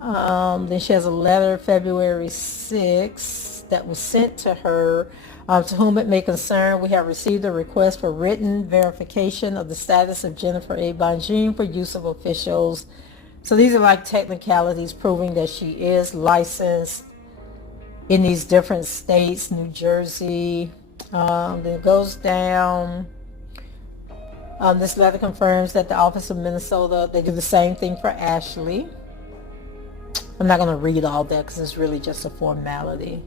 Then she has a letter February 6th that was sent to her. To whom it may concern, we have received a request for written verification of the status of Jennifer A. Bonjean for use of officials. So these are like technicalities proving that she is licensed in these different states, New Jersey. Then it goes down. This letter confirms that the Office of Minnesota, they do the same thing for Ashley. I'm not going to read all that because it's really just a formality.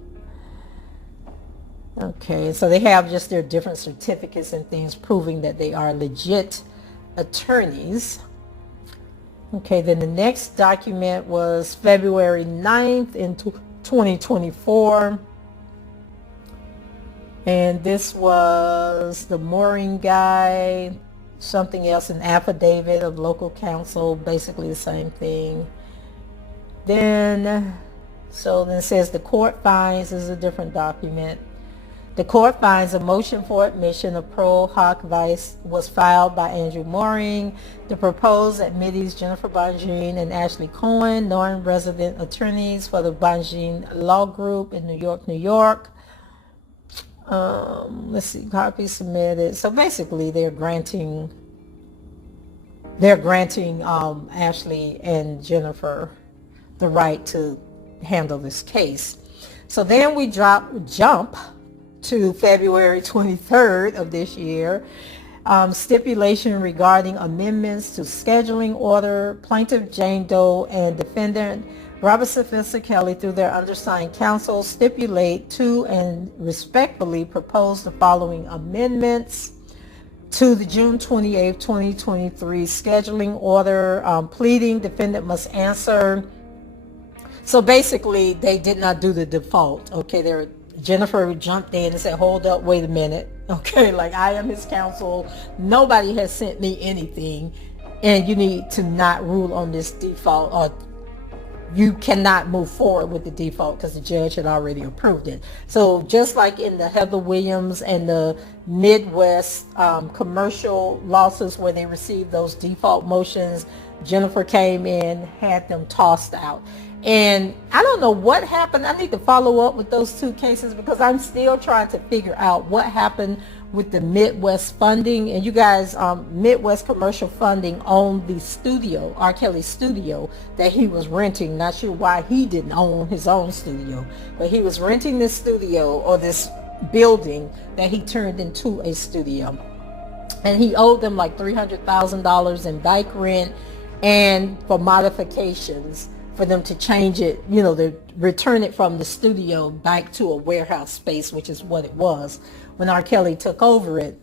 Okay, so they have just their different certificates and things proving that they are legit attorneys. Okay, then the next document was February 9th in 2024. And this was the mooring guy, something else, an affidavit of local counsel, basically the same thing. Then it says the court finds, this is a different document. The court finds a motion for admission of pro hoc vice was filed by Andrew Mooring. The proposed admittees Jennifer Bonjean and Ashley Cohen, non-resident attorneys for the Bonjean Law Group in New York, New York. Let's see, copy submitted. So basically they're granting Ashley and Jennifer the right to handle this case. So then we jump to February 23rd of this year. Stipulation regarding amendments to scheduling order. Plaintiff Jane Doe and defendant Robert Sylvester Kelly, through their undersigned counsel, stipulate to and respectfully propose the following amendments to the June 28, 2023 scheduling order. Pleading, defendant must answer. So basically, they did not do the default. Okay, Jennifer jumped in and said, hold up, wait a minute. Okay, like I am his counsel. Nobody has sent me anything, and you need to not rule on this default, or you cannot move forward with the default because the judge had already approved it. So just like in the Heather Williams and the Midwest commercial lawsuits where they received those default motions, Jennifer came in, had them tossed out. And I don't know what happened. I need to follow up with those two cases because I'm still trying to figure out what happened with the Midwest funding. And you guys, Midwest Commercial Funding owned the studio, R. Kelly studio, that he was renting. Not sure why he didn't own his own studio, but he was renting this studio or this building that he turned into a studio. And he owed them like $300,000 in bike rent and for modifications for them to change it, to return it from the studio back to a warehouse space, which is what it was when R. Kelly took over it.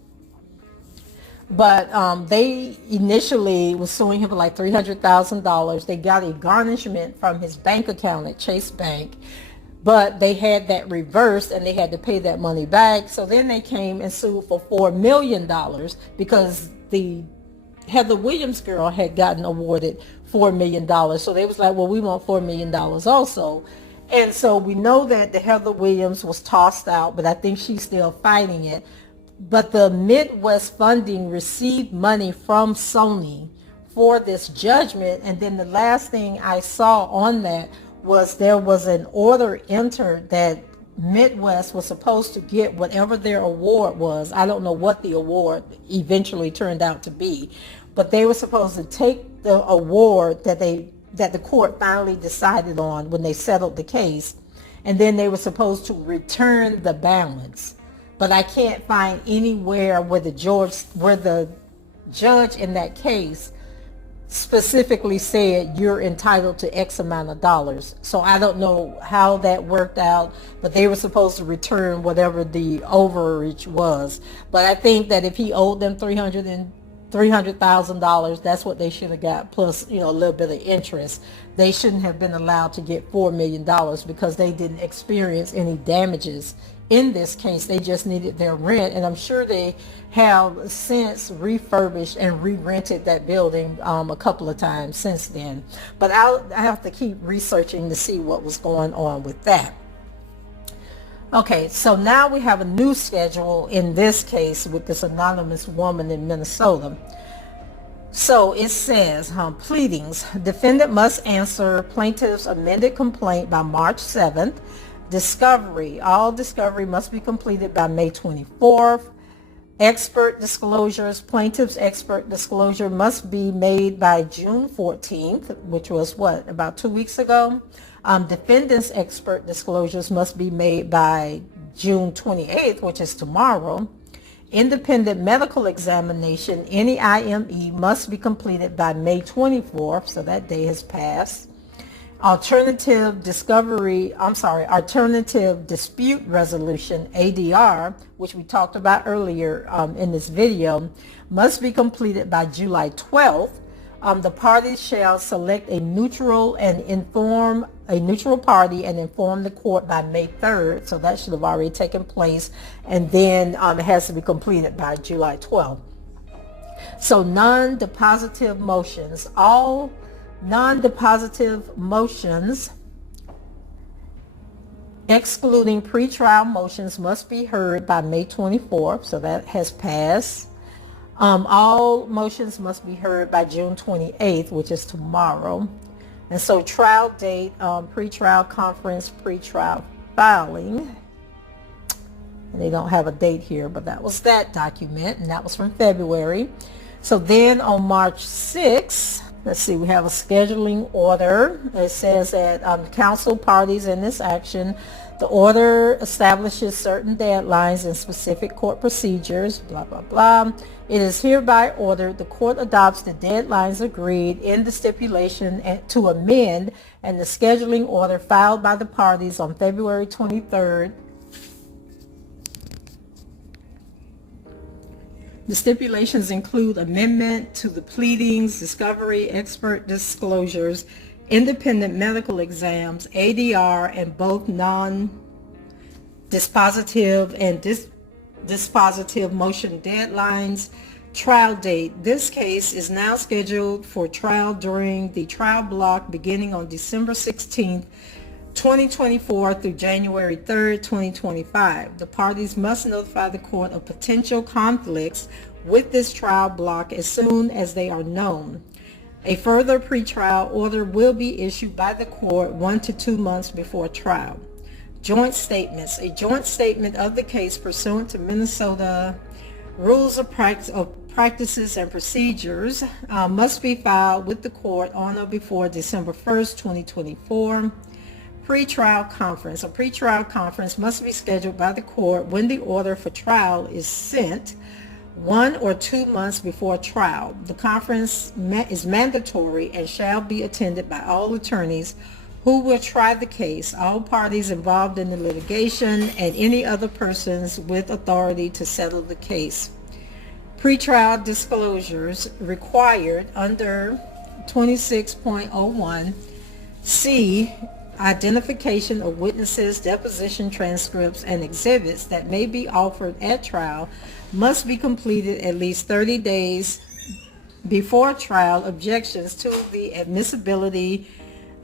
But they initially was suing him for like $300,000. They got a garnishment from his bank account at Chase Bank, but they had that reversed and they had to pay that money back. So then they came and sued for $4 million because the Heather Williams girl had gotten awarded $4 million. So they was like, well, we want $4 million also. And so we know that the Heather Williams was tossed out, but I think she's still fighting it. But the Midwest Funding received money from Sony for this judgment. And then the last thing I saw on that was there was an order entered that Midwest was supposed to get whatever their award was. I don't know what the award eventually turned out to be, but they were supposed to take the award that the court finally decided on when they settled the case, and then they were supposed to return the balance. But I can't find anywhere where the judge in that case specifically said you're entitled to X amount of dollars. So I don't know how that worked out, but they were supposed to return whatever the overreach was. But I think that if he owed them $300,000, that's what they should have got, plus a little bit of interest. They shouldn't have been allowed to get $4 million because they didn't experience any damages in this case. They just needed their rent, and I'm sure they have since refurbished and re-rented that building a couple of times since then. But I have to keep researching to see what was going on with that. Okay, so now we have a new schedule in this case with this anonymous woman in Minnesota. So it says, pleadings. Defendant must answer plaintiff's amended complaint by March 7th. Discovery. All discovery must be completed by May 24th. Expert disclosures. Plaintiff's expert disclosure must be made by June 14th, which was about 2 weeks ago. Defendant's expert disclosures must be made by June 28th, which is tomorrow. Independent medical examination, any IME, must be completed by May 24th, so that day has passed. Alternative dispute resolution, ADR, which we talked about earlier in this video, must be completed by July 12th. The parties shall select a neutral party and inform the court by May 3rd. So that should have already taken place. And then it has to be completed by July 12th. So non-depositive motions. All non-depositive motions, excluding pretrial motions, must be heard by May 24th. So that has passed. All motions must be heard by June 28th, which is tomorrow. And so trial date, pretrial conference, pretrial filing. And they don't have a date here, but that was that document, and that was from February. So then on March 6th, let's see, we have a scheduling order. It says that counsel parties in this action, the order establishes certain deadlines and specific court procedures, blah, blah, blah. It is hereby ordered the court adopts the deadlines agreed in the stipulation to amend and the scheduling order filed by the parties on February 23rd. The stipulations include amendment to the pleadings, discovery, expert disclosures, independent medical exams, ADR, and both non-dispositive and dispositive motion deadlines. Trial date. This case is now scheduled for trial during the trial block beginning on December 16th, 2024 through January 3rd, 2025. The parties must notify the court of potential conflicts with this trial block as soon as they are known. A further pretrial order will be issued by the court 1 to 2 months before trial. Joint statements. A joint statement of the case pursuant to Minnesota Rules of Practices and Procedures must be filed with the court on or before December 1st, 2024. Pretrial conference. A pretrial conference must be scheduled by the court when the order for trial is sent 1 or 2 months before trial. The conference is mandatory and shall be attended by all attorneys who will try the case, all parties involved in the litigation, and any other persons with authority to settle the case. Pretrial disclosures required under 26.01 C. Identification of witnesses, deposition transcripts, and exhibits that may be offered at trial must be completed at least 30 days before trial. Objections to the admissibility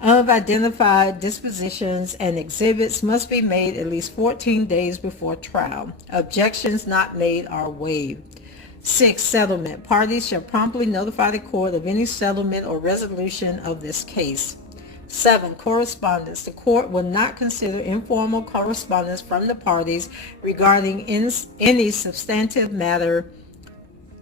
of identified dispositions and exhibits must be made at least 14 days before trial. Objections not made are waived. 6. Settlement. Parties shall promptly notify the court of any settlement or resolution of this case. 7. Correspondence. The court will not consider informal correspondence from the parties regarding any substantive matter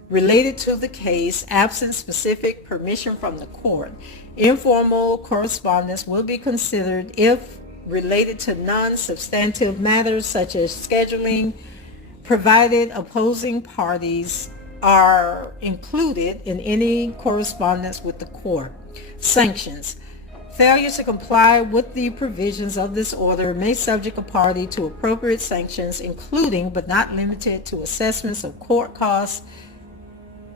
related to the case, absent specific permission from the court. Informal correspondence will be considered if related to non-substantive matters such as scheduling, provided opposing parties are included in any correspondence with the court. Sanctions. Failure to comply with the provisions of this order may subject a party to appropriate sanctions, including but not limited to assessments of court costs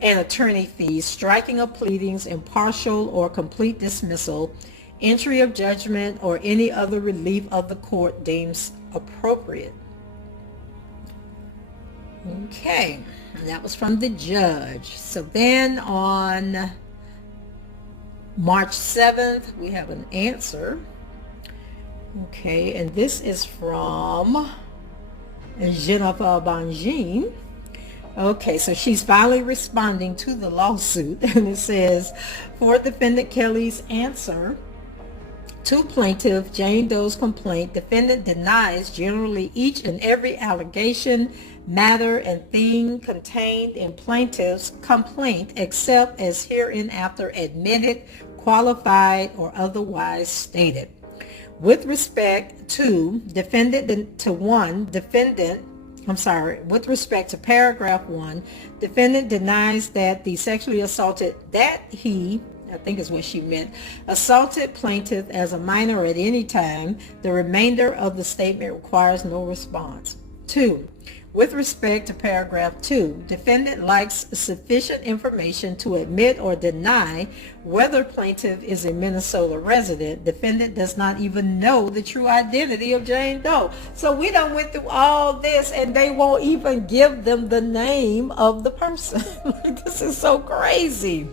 and attorney fees, striking of pleadings, and partial or complete dismissal, entry of judgment, or any other relief of the court deems appropriate. Okay, and that was from the judge. So then on March 7th, we have an answer. Okay, and this is from Jennifer Bonjean. Okay, so she's finally responding to the lawsuit, and it says, for defendant Kelly's answer to plaintiff Jane Doe's complaint, defendant denies generally each and every allegation, matter, and thing contained in plaintiff's complaint except as hereinafter admitted, qualified, or otherwise stated. With respect to with respect to paragraph 1, defendant denies that the sexually assaulted, I think is what she meant, assaulted plaintiff as a minor at any time. The remainder of the statement requires no response. 2. With respect to paragraph 2, defendant lacks sufficient information to admit or deny whether plaintiff is a Minnesota resident. Defendant does not even know the true identity of Jane Doe. So we done went through all this and they won't even give them the name of the person. This is so crazy.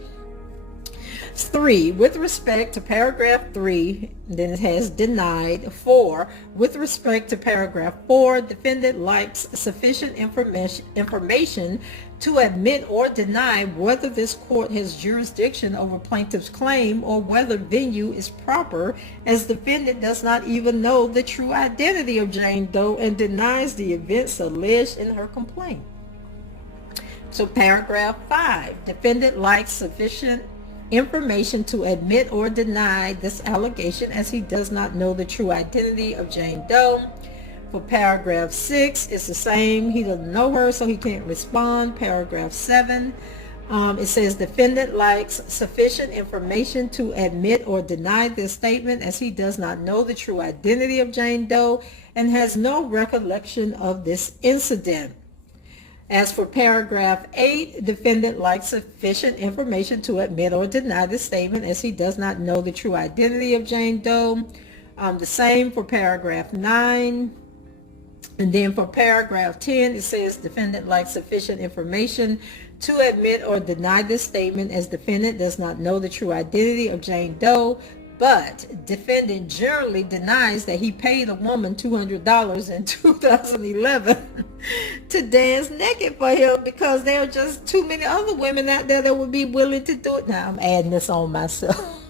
3. With respect to paragraph 3, then it has denied. 4. With respect to paragraph 4, defendant lacks sufficient information to admit or deny whether this court has jurisdiction over plaintiff's claim or whether venue is proper, as defendant does not even know the true identity of Jane Doe and denies the events alleged in her complaint. So paragraph 5, defendant lacks sufficient information to admit or deny this allegation, as he does not know the true identity of Jane Doe. For paragraph 6, it's the same. He doesn't know her, so he can't respond. Paragraph 7, it says defendant lacks sufficient information to admit or deny this statement, as he does not know the true identity of Jane Doe and has no recollection of this incident. As for paragraph 8, defendant lacks sufficient information to admit or deny this statement, as he does not know the true identity of Jane Doe. The same for paragraph 9. And then for paragraph 10, it says defendant lacks sufficient information to admit or deny this statement, as defendant does not know the true identity of Jane Doe, but defendant generally denies that he paid a woman $200 in 2011 to dance naked for him, because there are just too many other women out there that would be willing to do it. Now I'm adding this on myself.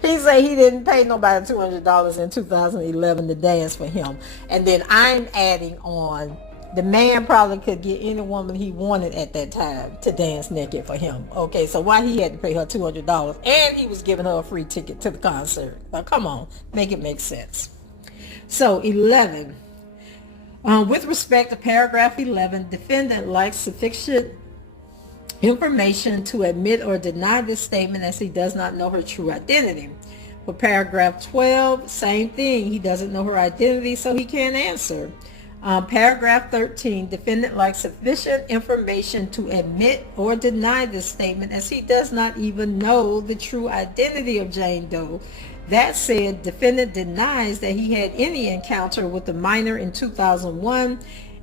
He said he didn't pay nobody $200 in 2011 to dance for him. And then I'm adding on, the man probably could get any woman he wanted at that time to dance naked for him. Okay, so why he had to pay her $200 and he was giving her a free ticket to the concert? Now come on, make it make sense. So 11, with respect to paragraph 11, defendant lacks sufficient information to admit or deny this statement, as he does not know her true identity. For paragraph 12, same thing. He doesn't know her identity, so he can't answer. Paragraph 13, defendant lacks sufficient information to admit or deny this statement, as he does not even know the true identity of Jane Doe. That said, defendant denies that he had any encounter with the minor in 2001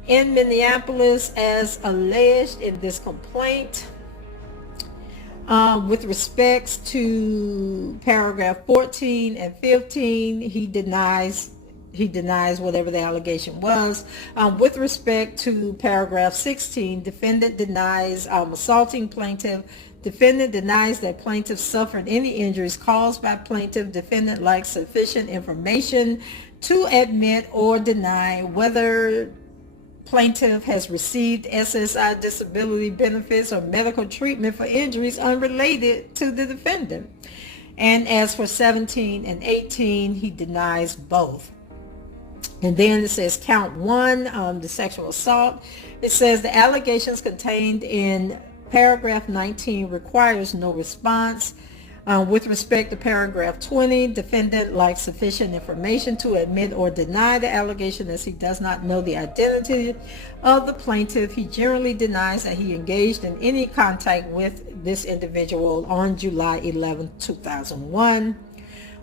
in Minneapolis as alleged in this complaint. With respects to paragraph 14 and 15, he denies whatever the allegation was. With respect to paragraph 16, defendant denies assaulting plaintiff Defendant denies that plaintiff suffered any injuries caused by plaintiff. Defendant lacks sufficient information to admit or deny whether plaintiff has received SSI disability benefits or medical treatment for injuries unrelated to the defendant. And as for 17 and 18, he denies both. And then it says count 1, the sexual assault. It says the allegations contained in paragraph 19 requires no response. With respect to paragraph 20, defendant lacks sufficient information to admit or deny the allegation as he does not know the identity of the plaintiff. He generally denies that he engaged in any contact with this individual on July 11, 2001.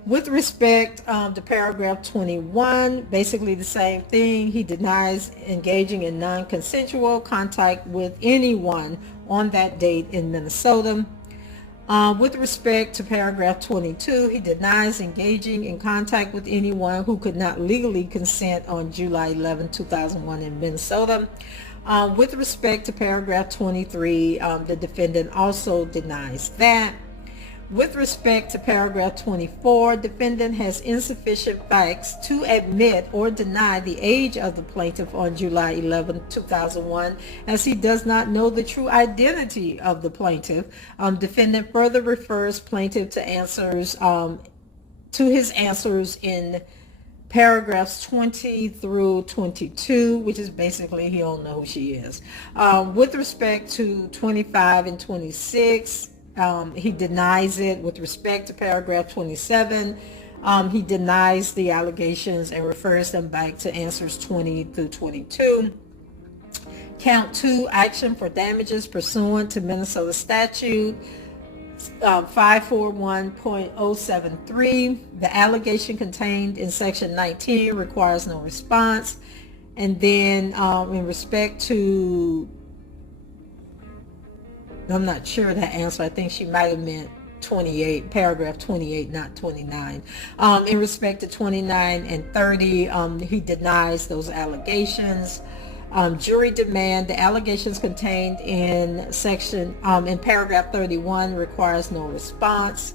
With respect to paragraph 21, basically the same thing. He denies engaging in non-consensual contact with anyone on that date in Minnesota. With respect to paragraph 22, he denies engaging in contact with anyone who could not legally consent on July 11, 2001 in Minnesota. With respect to paragraph 23, the defendant also denies that. With respect to paragraph 24, defendant has insufficient facts to admit or deny the age of the plaintiff on July 11, 2001, as he does not know the true identity of the plaintiff. Defendant further refers plaintiff to his answers in paragraphs 20 through 22, which is basically he don't know who she is. With respect to 25 and 26, he denies it. With respect to paragraph 27, he denies the allegations and refers them back to answers 20 through 22. Count 2, action for damages pursuant to Minnesota statute 541.073. The allegation contained in section 19 requires no response. And then in respect to, I'm not sure of that answer. I think she might have meant 28, paragraph 28, not 29. In respect to 29 and 30, he denies those allegations. Jury demand, the allegations contained in in paragraph 31 requires no response.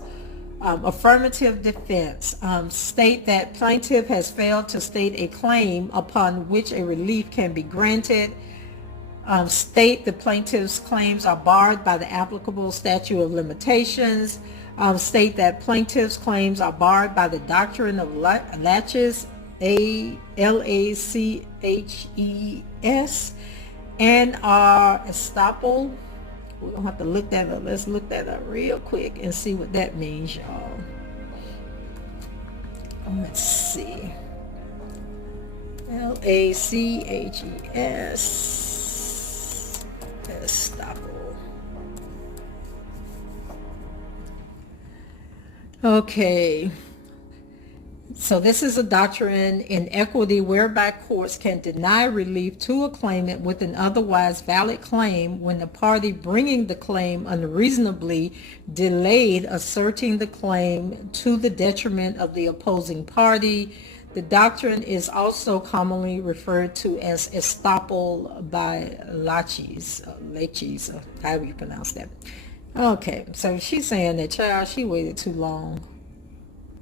Affirmative defense, state that plaintiff has failed to state a claim upon which a relief can be granted. State the plaintiff's claims are barred by the applicable statute of limitations. State that plaintiff's claims are barred by the doctrine of laches, A-L-A-C-H-E-S, and are estoppel. We're going to have to look that up. Let's look that up real quick and see what that means, y'all. Let's see. L-A-C-H-E-S. Estoppel. Okay. So this is a doctrine in equity whereby courts can deny relief to a claimant with an otherwise valid claim when the party bringing the claim unreasonably delayed asserting the claim to the detriment of the opposing party. The doctrine is also commonly referred to as estoppel by laches, however you pronounce that. Okay, so she's saying that, child, she waited too long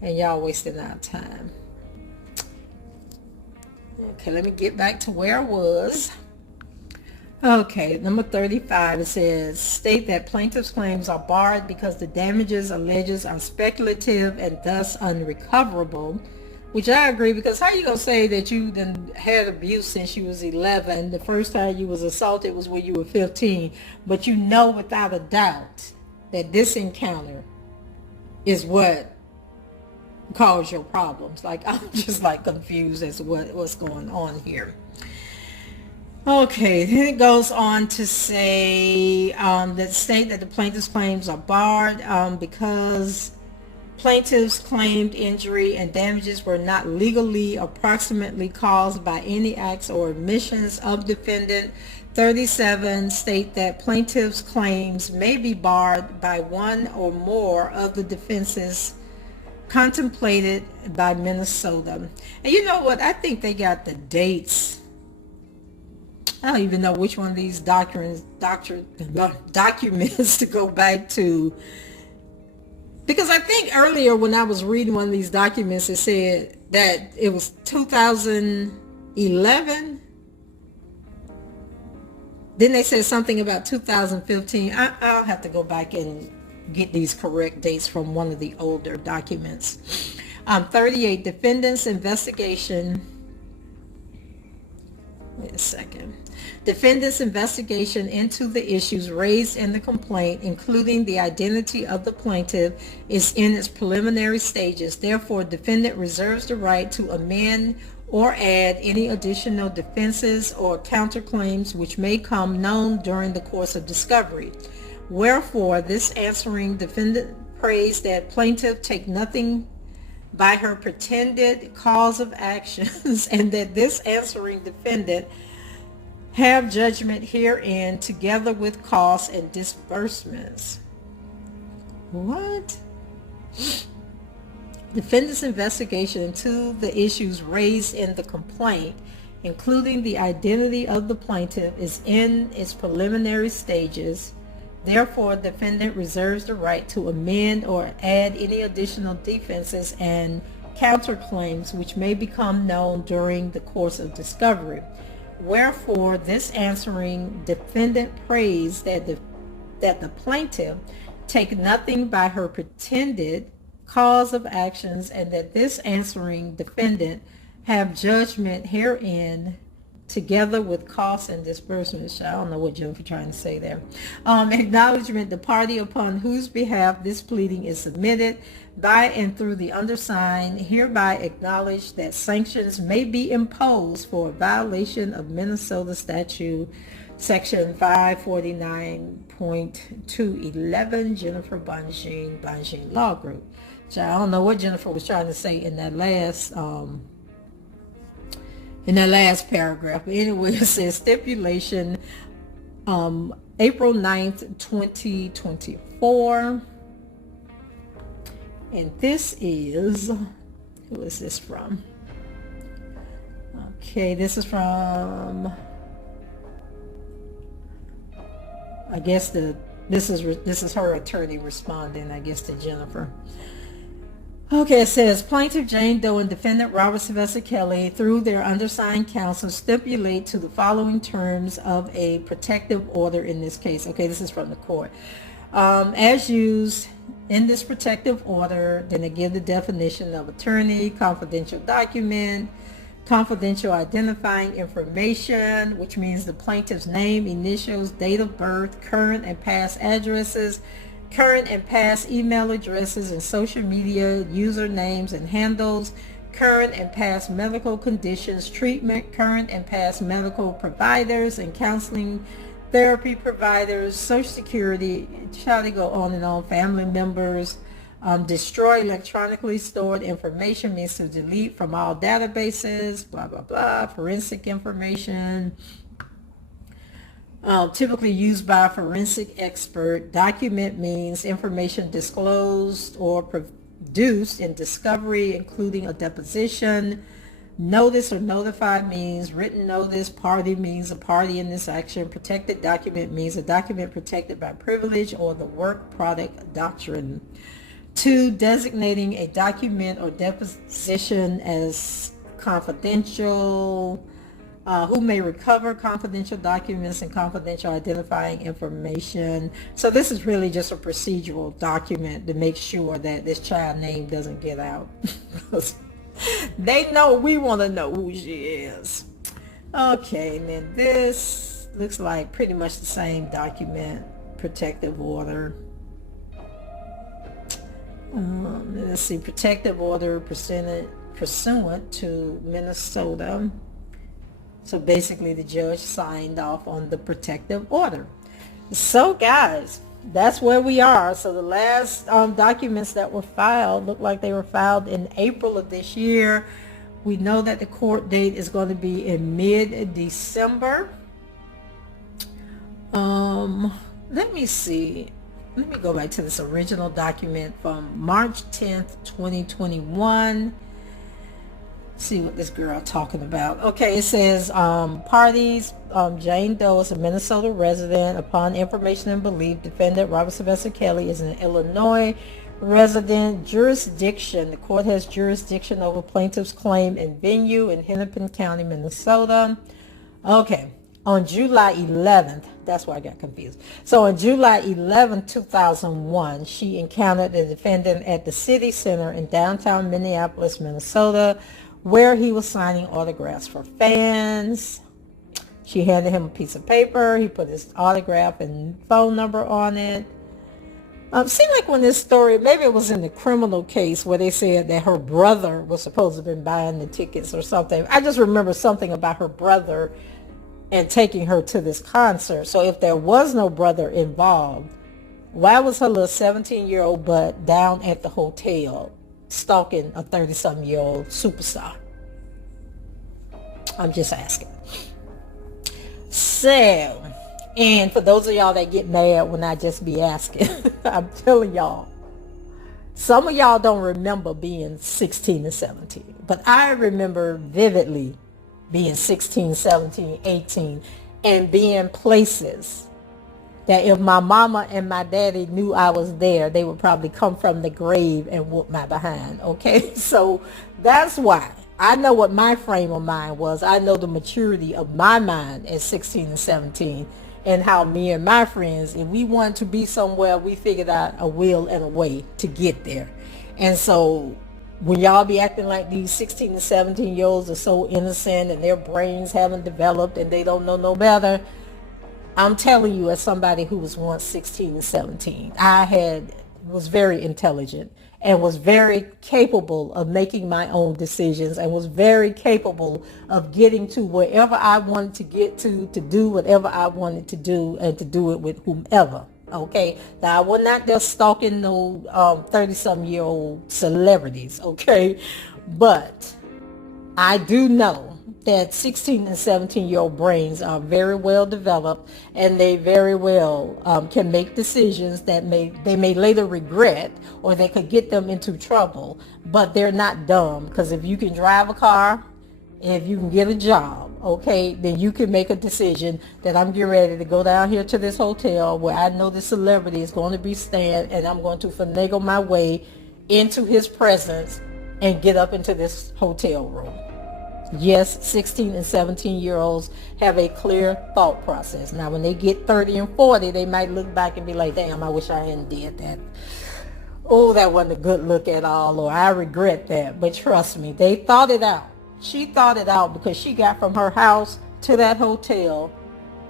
and y'all wasting our time. Okay, let me get back to where I was. Okay, number 35, it says, state that plaintiff's claims are barred because the damages alleged are speculative and thus unrecoverable. Which I agree, because how you gonna say that you done had abuse since you was 11? The first time you was assaulted was when you were 15, but you know without a doubt that this encounter is what caused your problems. Like, I'm just like confused as to what's going on here. Okay, then it goes on to say that state that the plaintiff's claims are barred because plaintiff's claimed injury and damages were not legally approximately caused by any acts or omissions of defendant. 37, state that plaintiff's claims may be barred by one or more of the defenses contemplated by Minnesota. And you know what? I think they got the dates I don't even know which one of these documents to go back to, because I think earlier when I was reading one of these documents, it said that it was 2011. Then they said something about 2015. I'll have to go back and get these correct dates from one of the older documents. 38, defendant's investigation. Wait a second. Defendant's investigation into the issues raised in the complaint, including the identity of the plaintiff, is in its preliminary stages. Therefore, defendant reserves the right to amend or add any additional defenses or counterclaims which may come known during the course of discovery. Wherefore, this answering defendant prays that plaintiff take nothing by her pretended cause of actions, and that this answering defendant have judgment herein together with costs and disbursements. What? Defendant's investigation into the issues raised in the complaint, including the identity of the plaintiff, is in its preliminary stages. Therefore, defendant reserves the right to amend or add any additional defenses and counterclaims which may become known during the course of discovery. Wherefore, this answering defendant prays that the plaintiff take nothing by her pretended cause of actions, and that this answering defendant have judgment herein together with costs and disbursements. I don't know what Jennifer trying to say there. Acknowledgement, the party upon whose behalf this pleading is submitted by and through the undersigned hereby acknowledge that sanctions may be imposed for a violation of Minnesota statute section 549.211, Jennifer Bonjean, Bonjean Law Group. So I don't know what Jennifer was trying to say in that last paragraph. But anyway, it says stipulation, April 9th, 2024. And this is, who is this from? Okay, this is from, I guess this is her attorney responding, I guess, to Jennifer. Okay, it says plaintiff Jane Doe and defendant Robert Sylvester Kelly, through their undersigned counsel, stipulate to the following terms of a protective order in this case. Okay, this is from the court. As used in this protective order, then they give the definition of attorney, confidential document, confidential identifying information, which means the plaintiff's name, initials, date of birth, current and past addresses, current and past email addresses and social media usernames and handles, current and past medical conditions, treatment, current and past medical providers and counseling therapy providers, social security, shall they go on and on, family members. Destroy electronically stored information means to delete from all databases, blah, blah, blah, forensic information. Typically used by a forensic expert. Document means information disclosed or produced in discovery, including a deposition. Notice or notify means written notice. Party means a party in this action. Protected document means a document protected by privilege or the work product doctrine. 2, designating a document or deposition as confidential. Who may recover confidential documents and confidential identifying information. So this is really just a procedural document to make sure that this child name doesn't get out. They know we want to know who she is. Okay, and then this looks like pretty much the same document, protective order. Let's see, protective order pursuant to Minnesota. So basically the judge signed off on the protective order. So guys, that's where we are. So the last documents that were filed look like they were filed in April of this year. We know that the court date is going to be in mid-December. Let me see. Let me go back to this original document from March 10th, 2021. See what this girl talking about. Okay, it says parties. Jane Doe is a Minnesota resident. Upon information and belief, defendant Robert Sylvester Kelly is an Illinois resident. Jurisdiction. The court has jurisdiction over plaintiff's claim and venue in Hennepin County, Minnesota. Okay. On July 11th, that's why I got confused. So on July 11th, 2001, she encountered the defendant at the City Center in downtown Minneapolis, Minnesota, where he was signing autographs for fans. She handed him a piece of paper. He put his autograph and phone number on it. Seemed like when this story, maybe it was in the criminal case where they said that her brother was supposed to have been buying the tickets or something. I just remember something about her brother and taking her to this concert. So if there was no brother involved, why was her little 17-year-old butt down at the hotel stalking a 30-something-year-old superstar? I'm just asking. So, and for those of y'all that get mad when I just be asking, I'm telling y'all, some of y'all don't remember being 16 and 17, but I remember vividly being 16, 17, 18, and being places that if my mama and my daddy knew I was there, they would probably come from the grave and whoop my behind, okay? So that's why I know what my frame of mind was. I know the maturity of my mind at 16 and 17, and how me and my friends, if we wanted to be somewhere, we figured out a will and a way to get there. And so when y'all be acting like these 16 and 17-year-olds are so innocent and their brains haven't developed and they don't know no better, I'm telling you, as somebody who was once 16 and 17, was very intelligent and was very capable of making my own decisions and was very capable of getting to wherever I wanted to get to do whatever I wanted to do, and to do it with whomever. Okay, now I was not just stalking no 30-some-year-old celebrities, okay, but I do know that 16 and 17-year-old brains are very well developed, and they very well can make decisions that they may later regret, or they could get them into trouble, but they're not dumb, because if you can drive a car, if you can get a job, okay, then you can make a decision that I'm getting ready to go down here to this hotel where I know the celebrity is going to be staying, and I'm going to finagle my way into his presence and get up into this hotel room. Yes, 16 and 17-year-olds have a clear thought process. Now, when they get 30 and 40, they might look back and be like, damn, I wish I hadn't did that. Oh, that wasn't a good look at all, or I regret that. But trust me, they thought it out. She thought it out, because she got from her house to that hotel,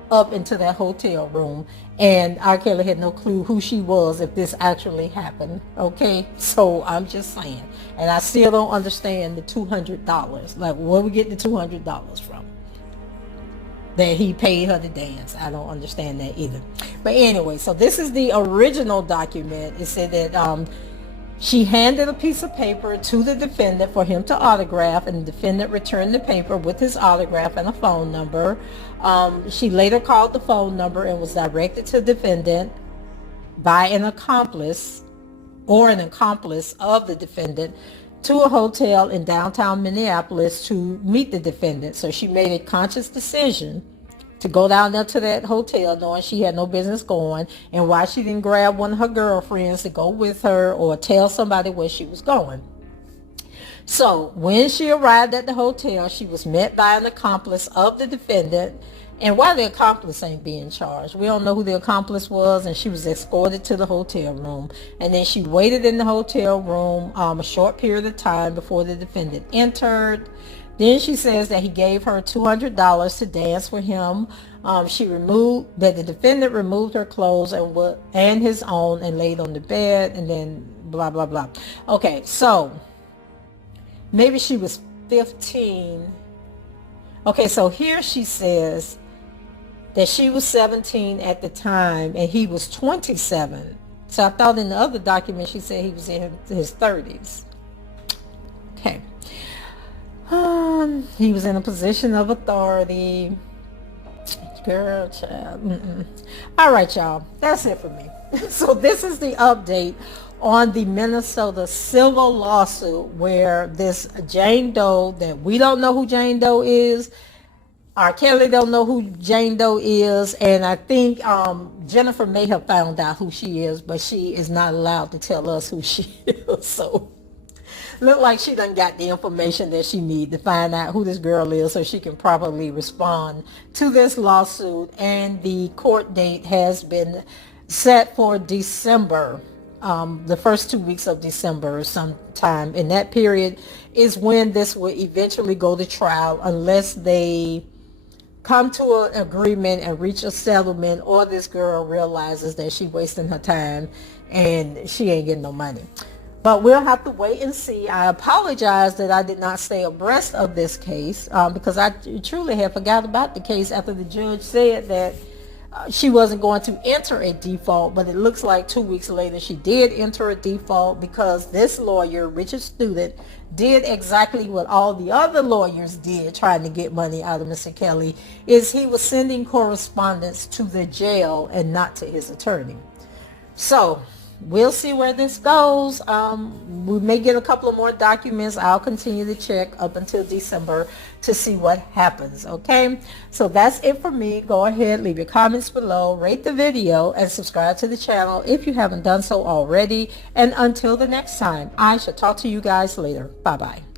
up into that hotel room, and R. Kelly had no clue who she was if this actually happened, okay? So I'm just saying. And I still don't understand the $200. Like, where we get the $200 from? That he paid her to dance. I don't understand that either. But anyway, so this is the original document. It said that she handed a piece of paper to the defendant for him to autograph, and the defendant returned the paper with his autograph and a phone number. She later called the phone number and was directed to the defendant by an accomplice or an accomplice of the defendant to a hotel in downtown Minneapolis to meet the defendant. So she made a conscious decision to go down there to that hotel knowing she had no business going, and why she didn't grab one of her girlfriends to go with her or tell somebody where she was going. So when she arrived at the hotel, she was met by an accomplice of the defendant, and why the accomplice ain't being charged, we don't know who the accomplice was, and she was escorted to the hotel room, and then she waited in the hotel room a short period of time before the defendant entered. Then she says that he gave her $200 to dance for him. The defendant removed her clothes and his own and laid on the bed, and then blah, blah, blah. Okay, so maybe she was 15. Okay, so here she says that she was 17 at the time and he was 27. So I thought in the other document she said he was in his 30s. Okay. He was in a position of authority. Girl, child. All right, y'all. That's it for me. So this is the update on the Minnesota civil lawsuit where this Jane Doe, that we don't know who Jane Doe is, R. Kelly don't know who Jane Doe is, and I think Jennifer may have found out who she is, but she is not allowed to tell us who she is. So look like she done got the information that she need to find out who this girl is so she can properly respond to this lawsuit. And the court date has been set for December, the first 2 weeks of December, sometime in that period is when this will eventually go to trial, unless they come to an agreement and reach a settlement, or this girl realizes that she's wasting her time and she ain't getting no money. But we'll have to wait and see. I apologize that I did not stay abreast of this case because I truly had forgot about the case after the judge said that she wasn't going to enter a default. But it looks like 2 weeks later she did enter a default, because this lawyer, Richard Student, did exactly what all the other lawyers did trying to get money out of Mr. Kelly, is he was sending correspondence to the jail and not to his attorney. So we'll see where this goes. We may get a couple of more documents. I'll continue to check up until December to see what happens. Okay, so that's it for me. Go ahead, leave your comments below, rate the video, and subscribe to the channel if you haven't done so already. And until the next time, I shall talk to you guys later. Bye bye.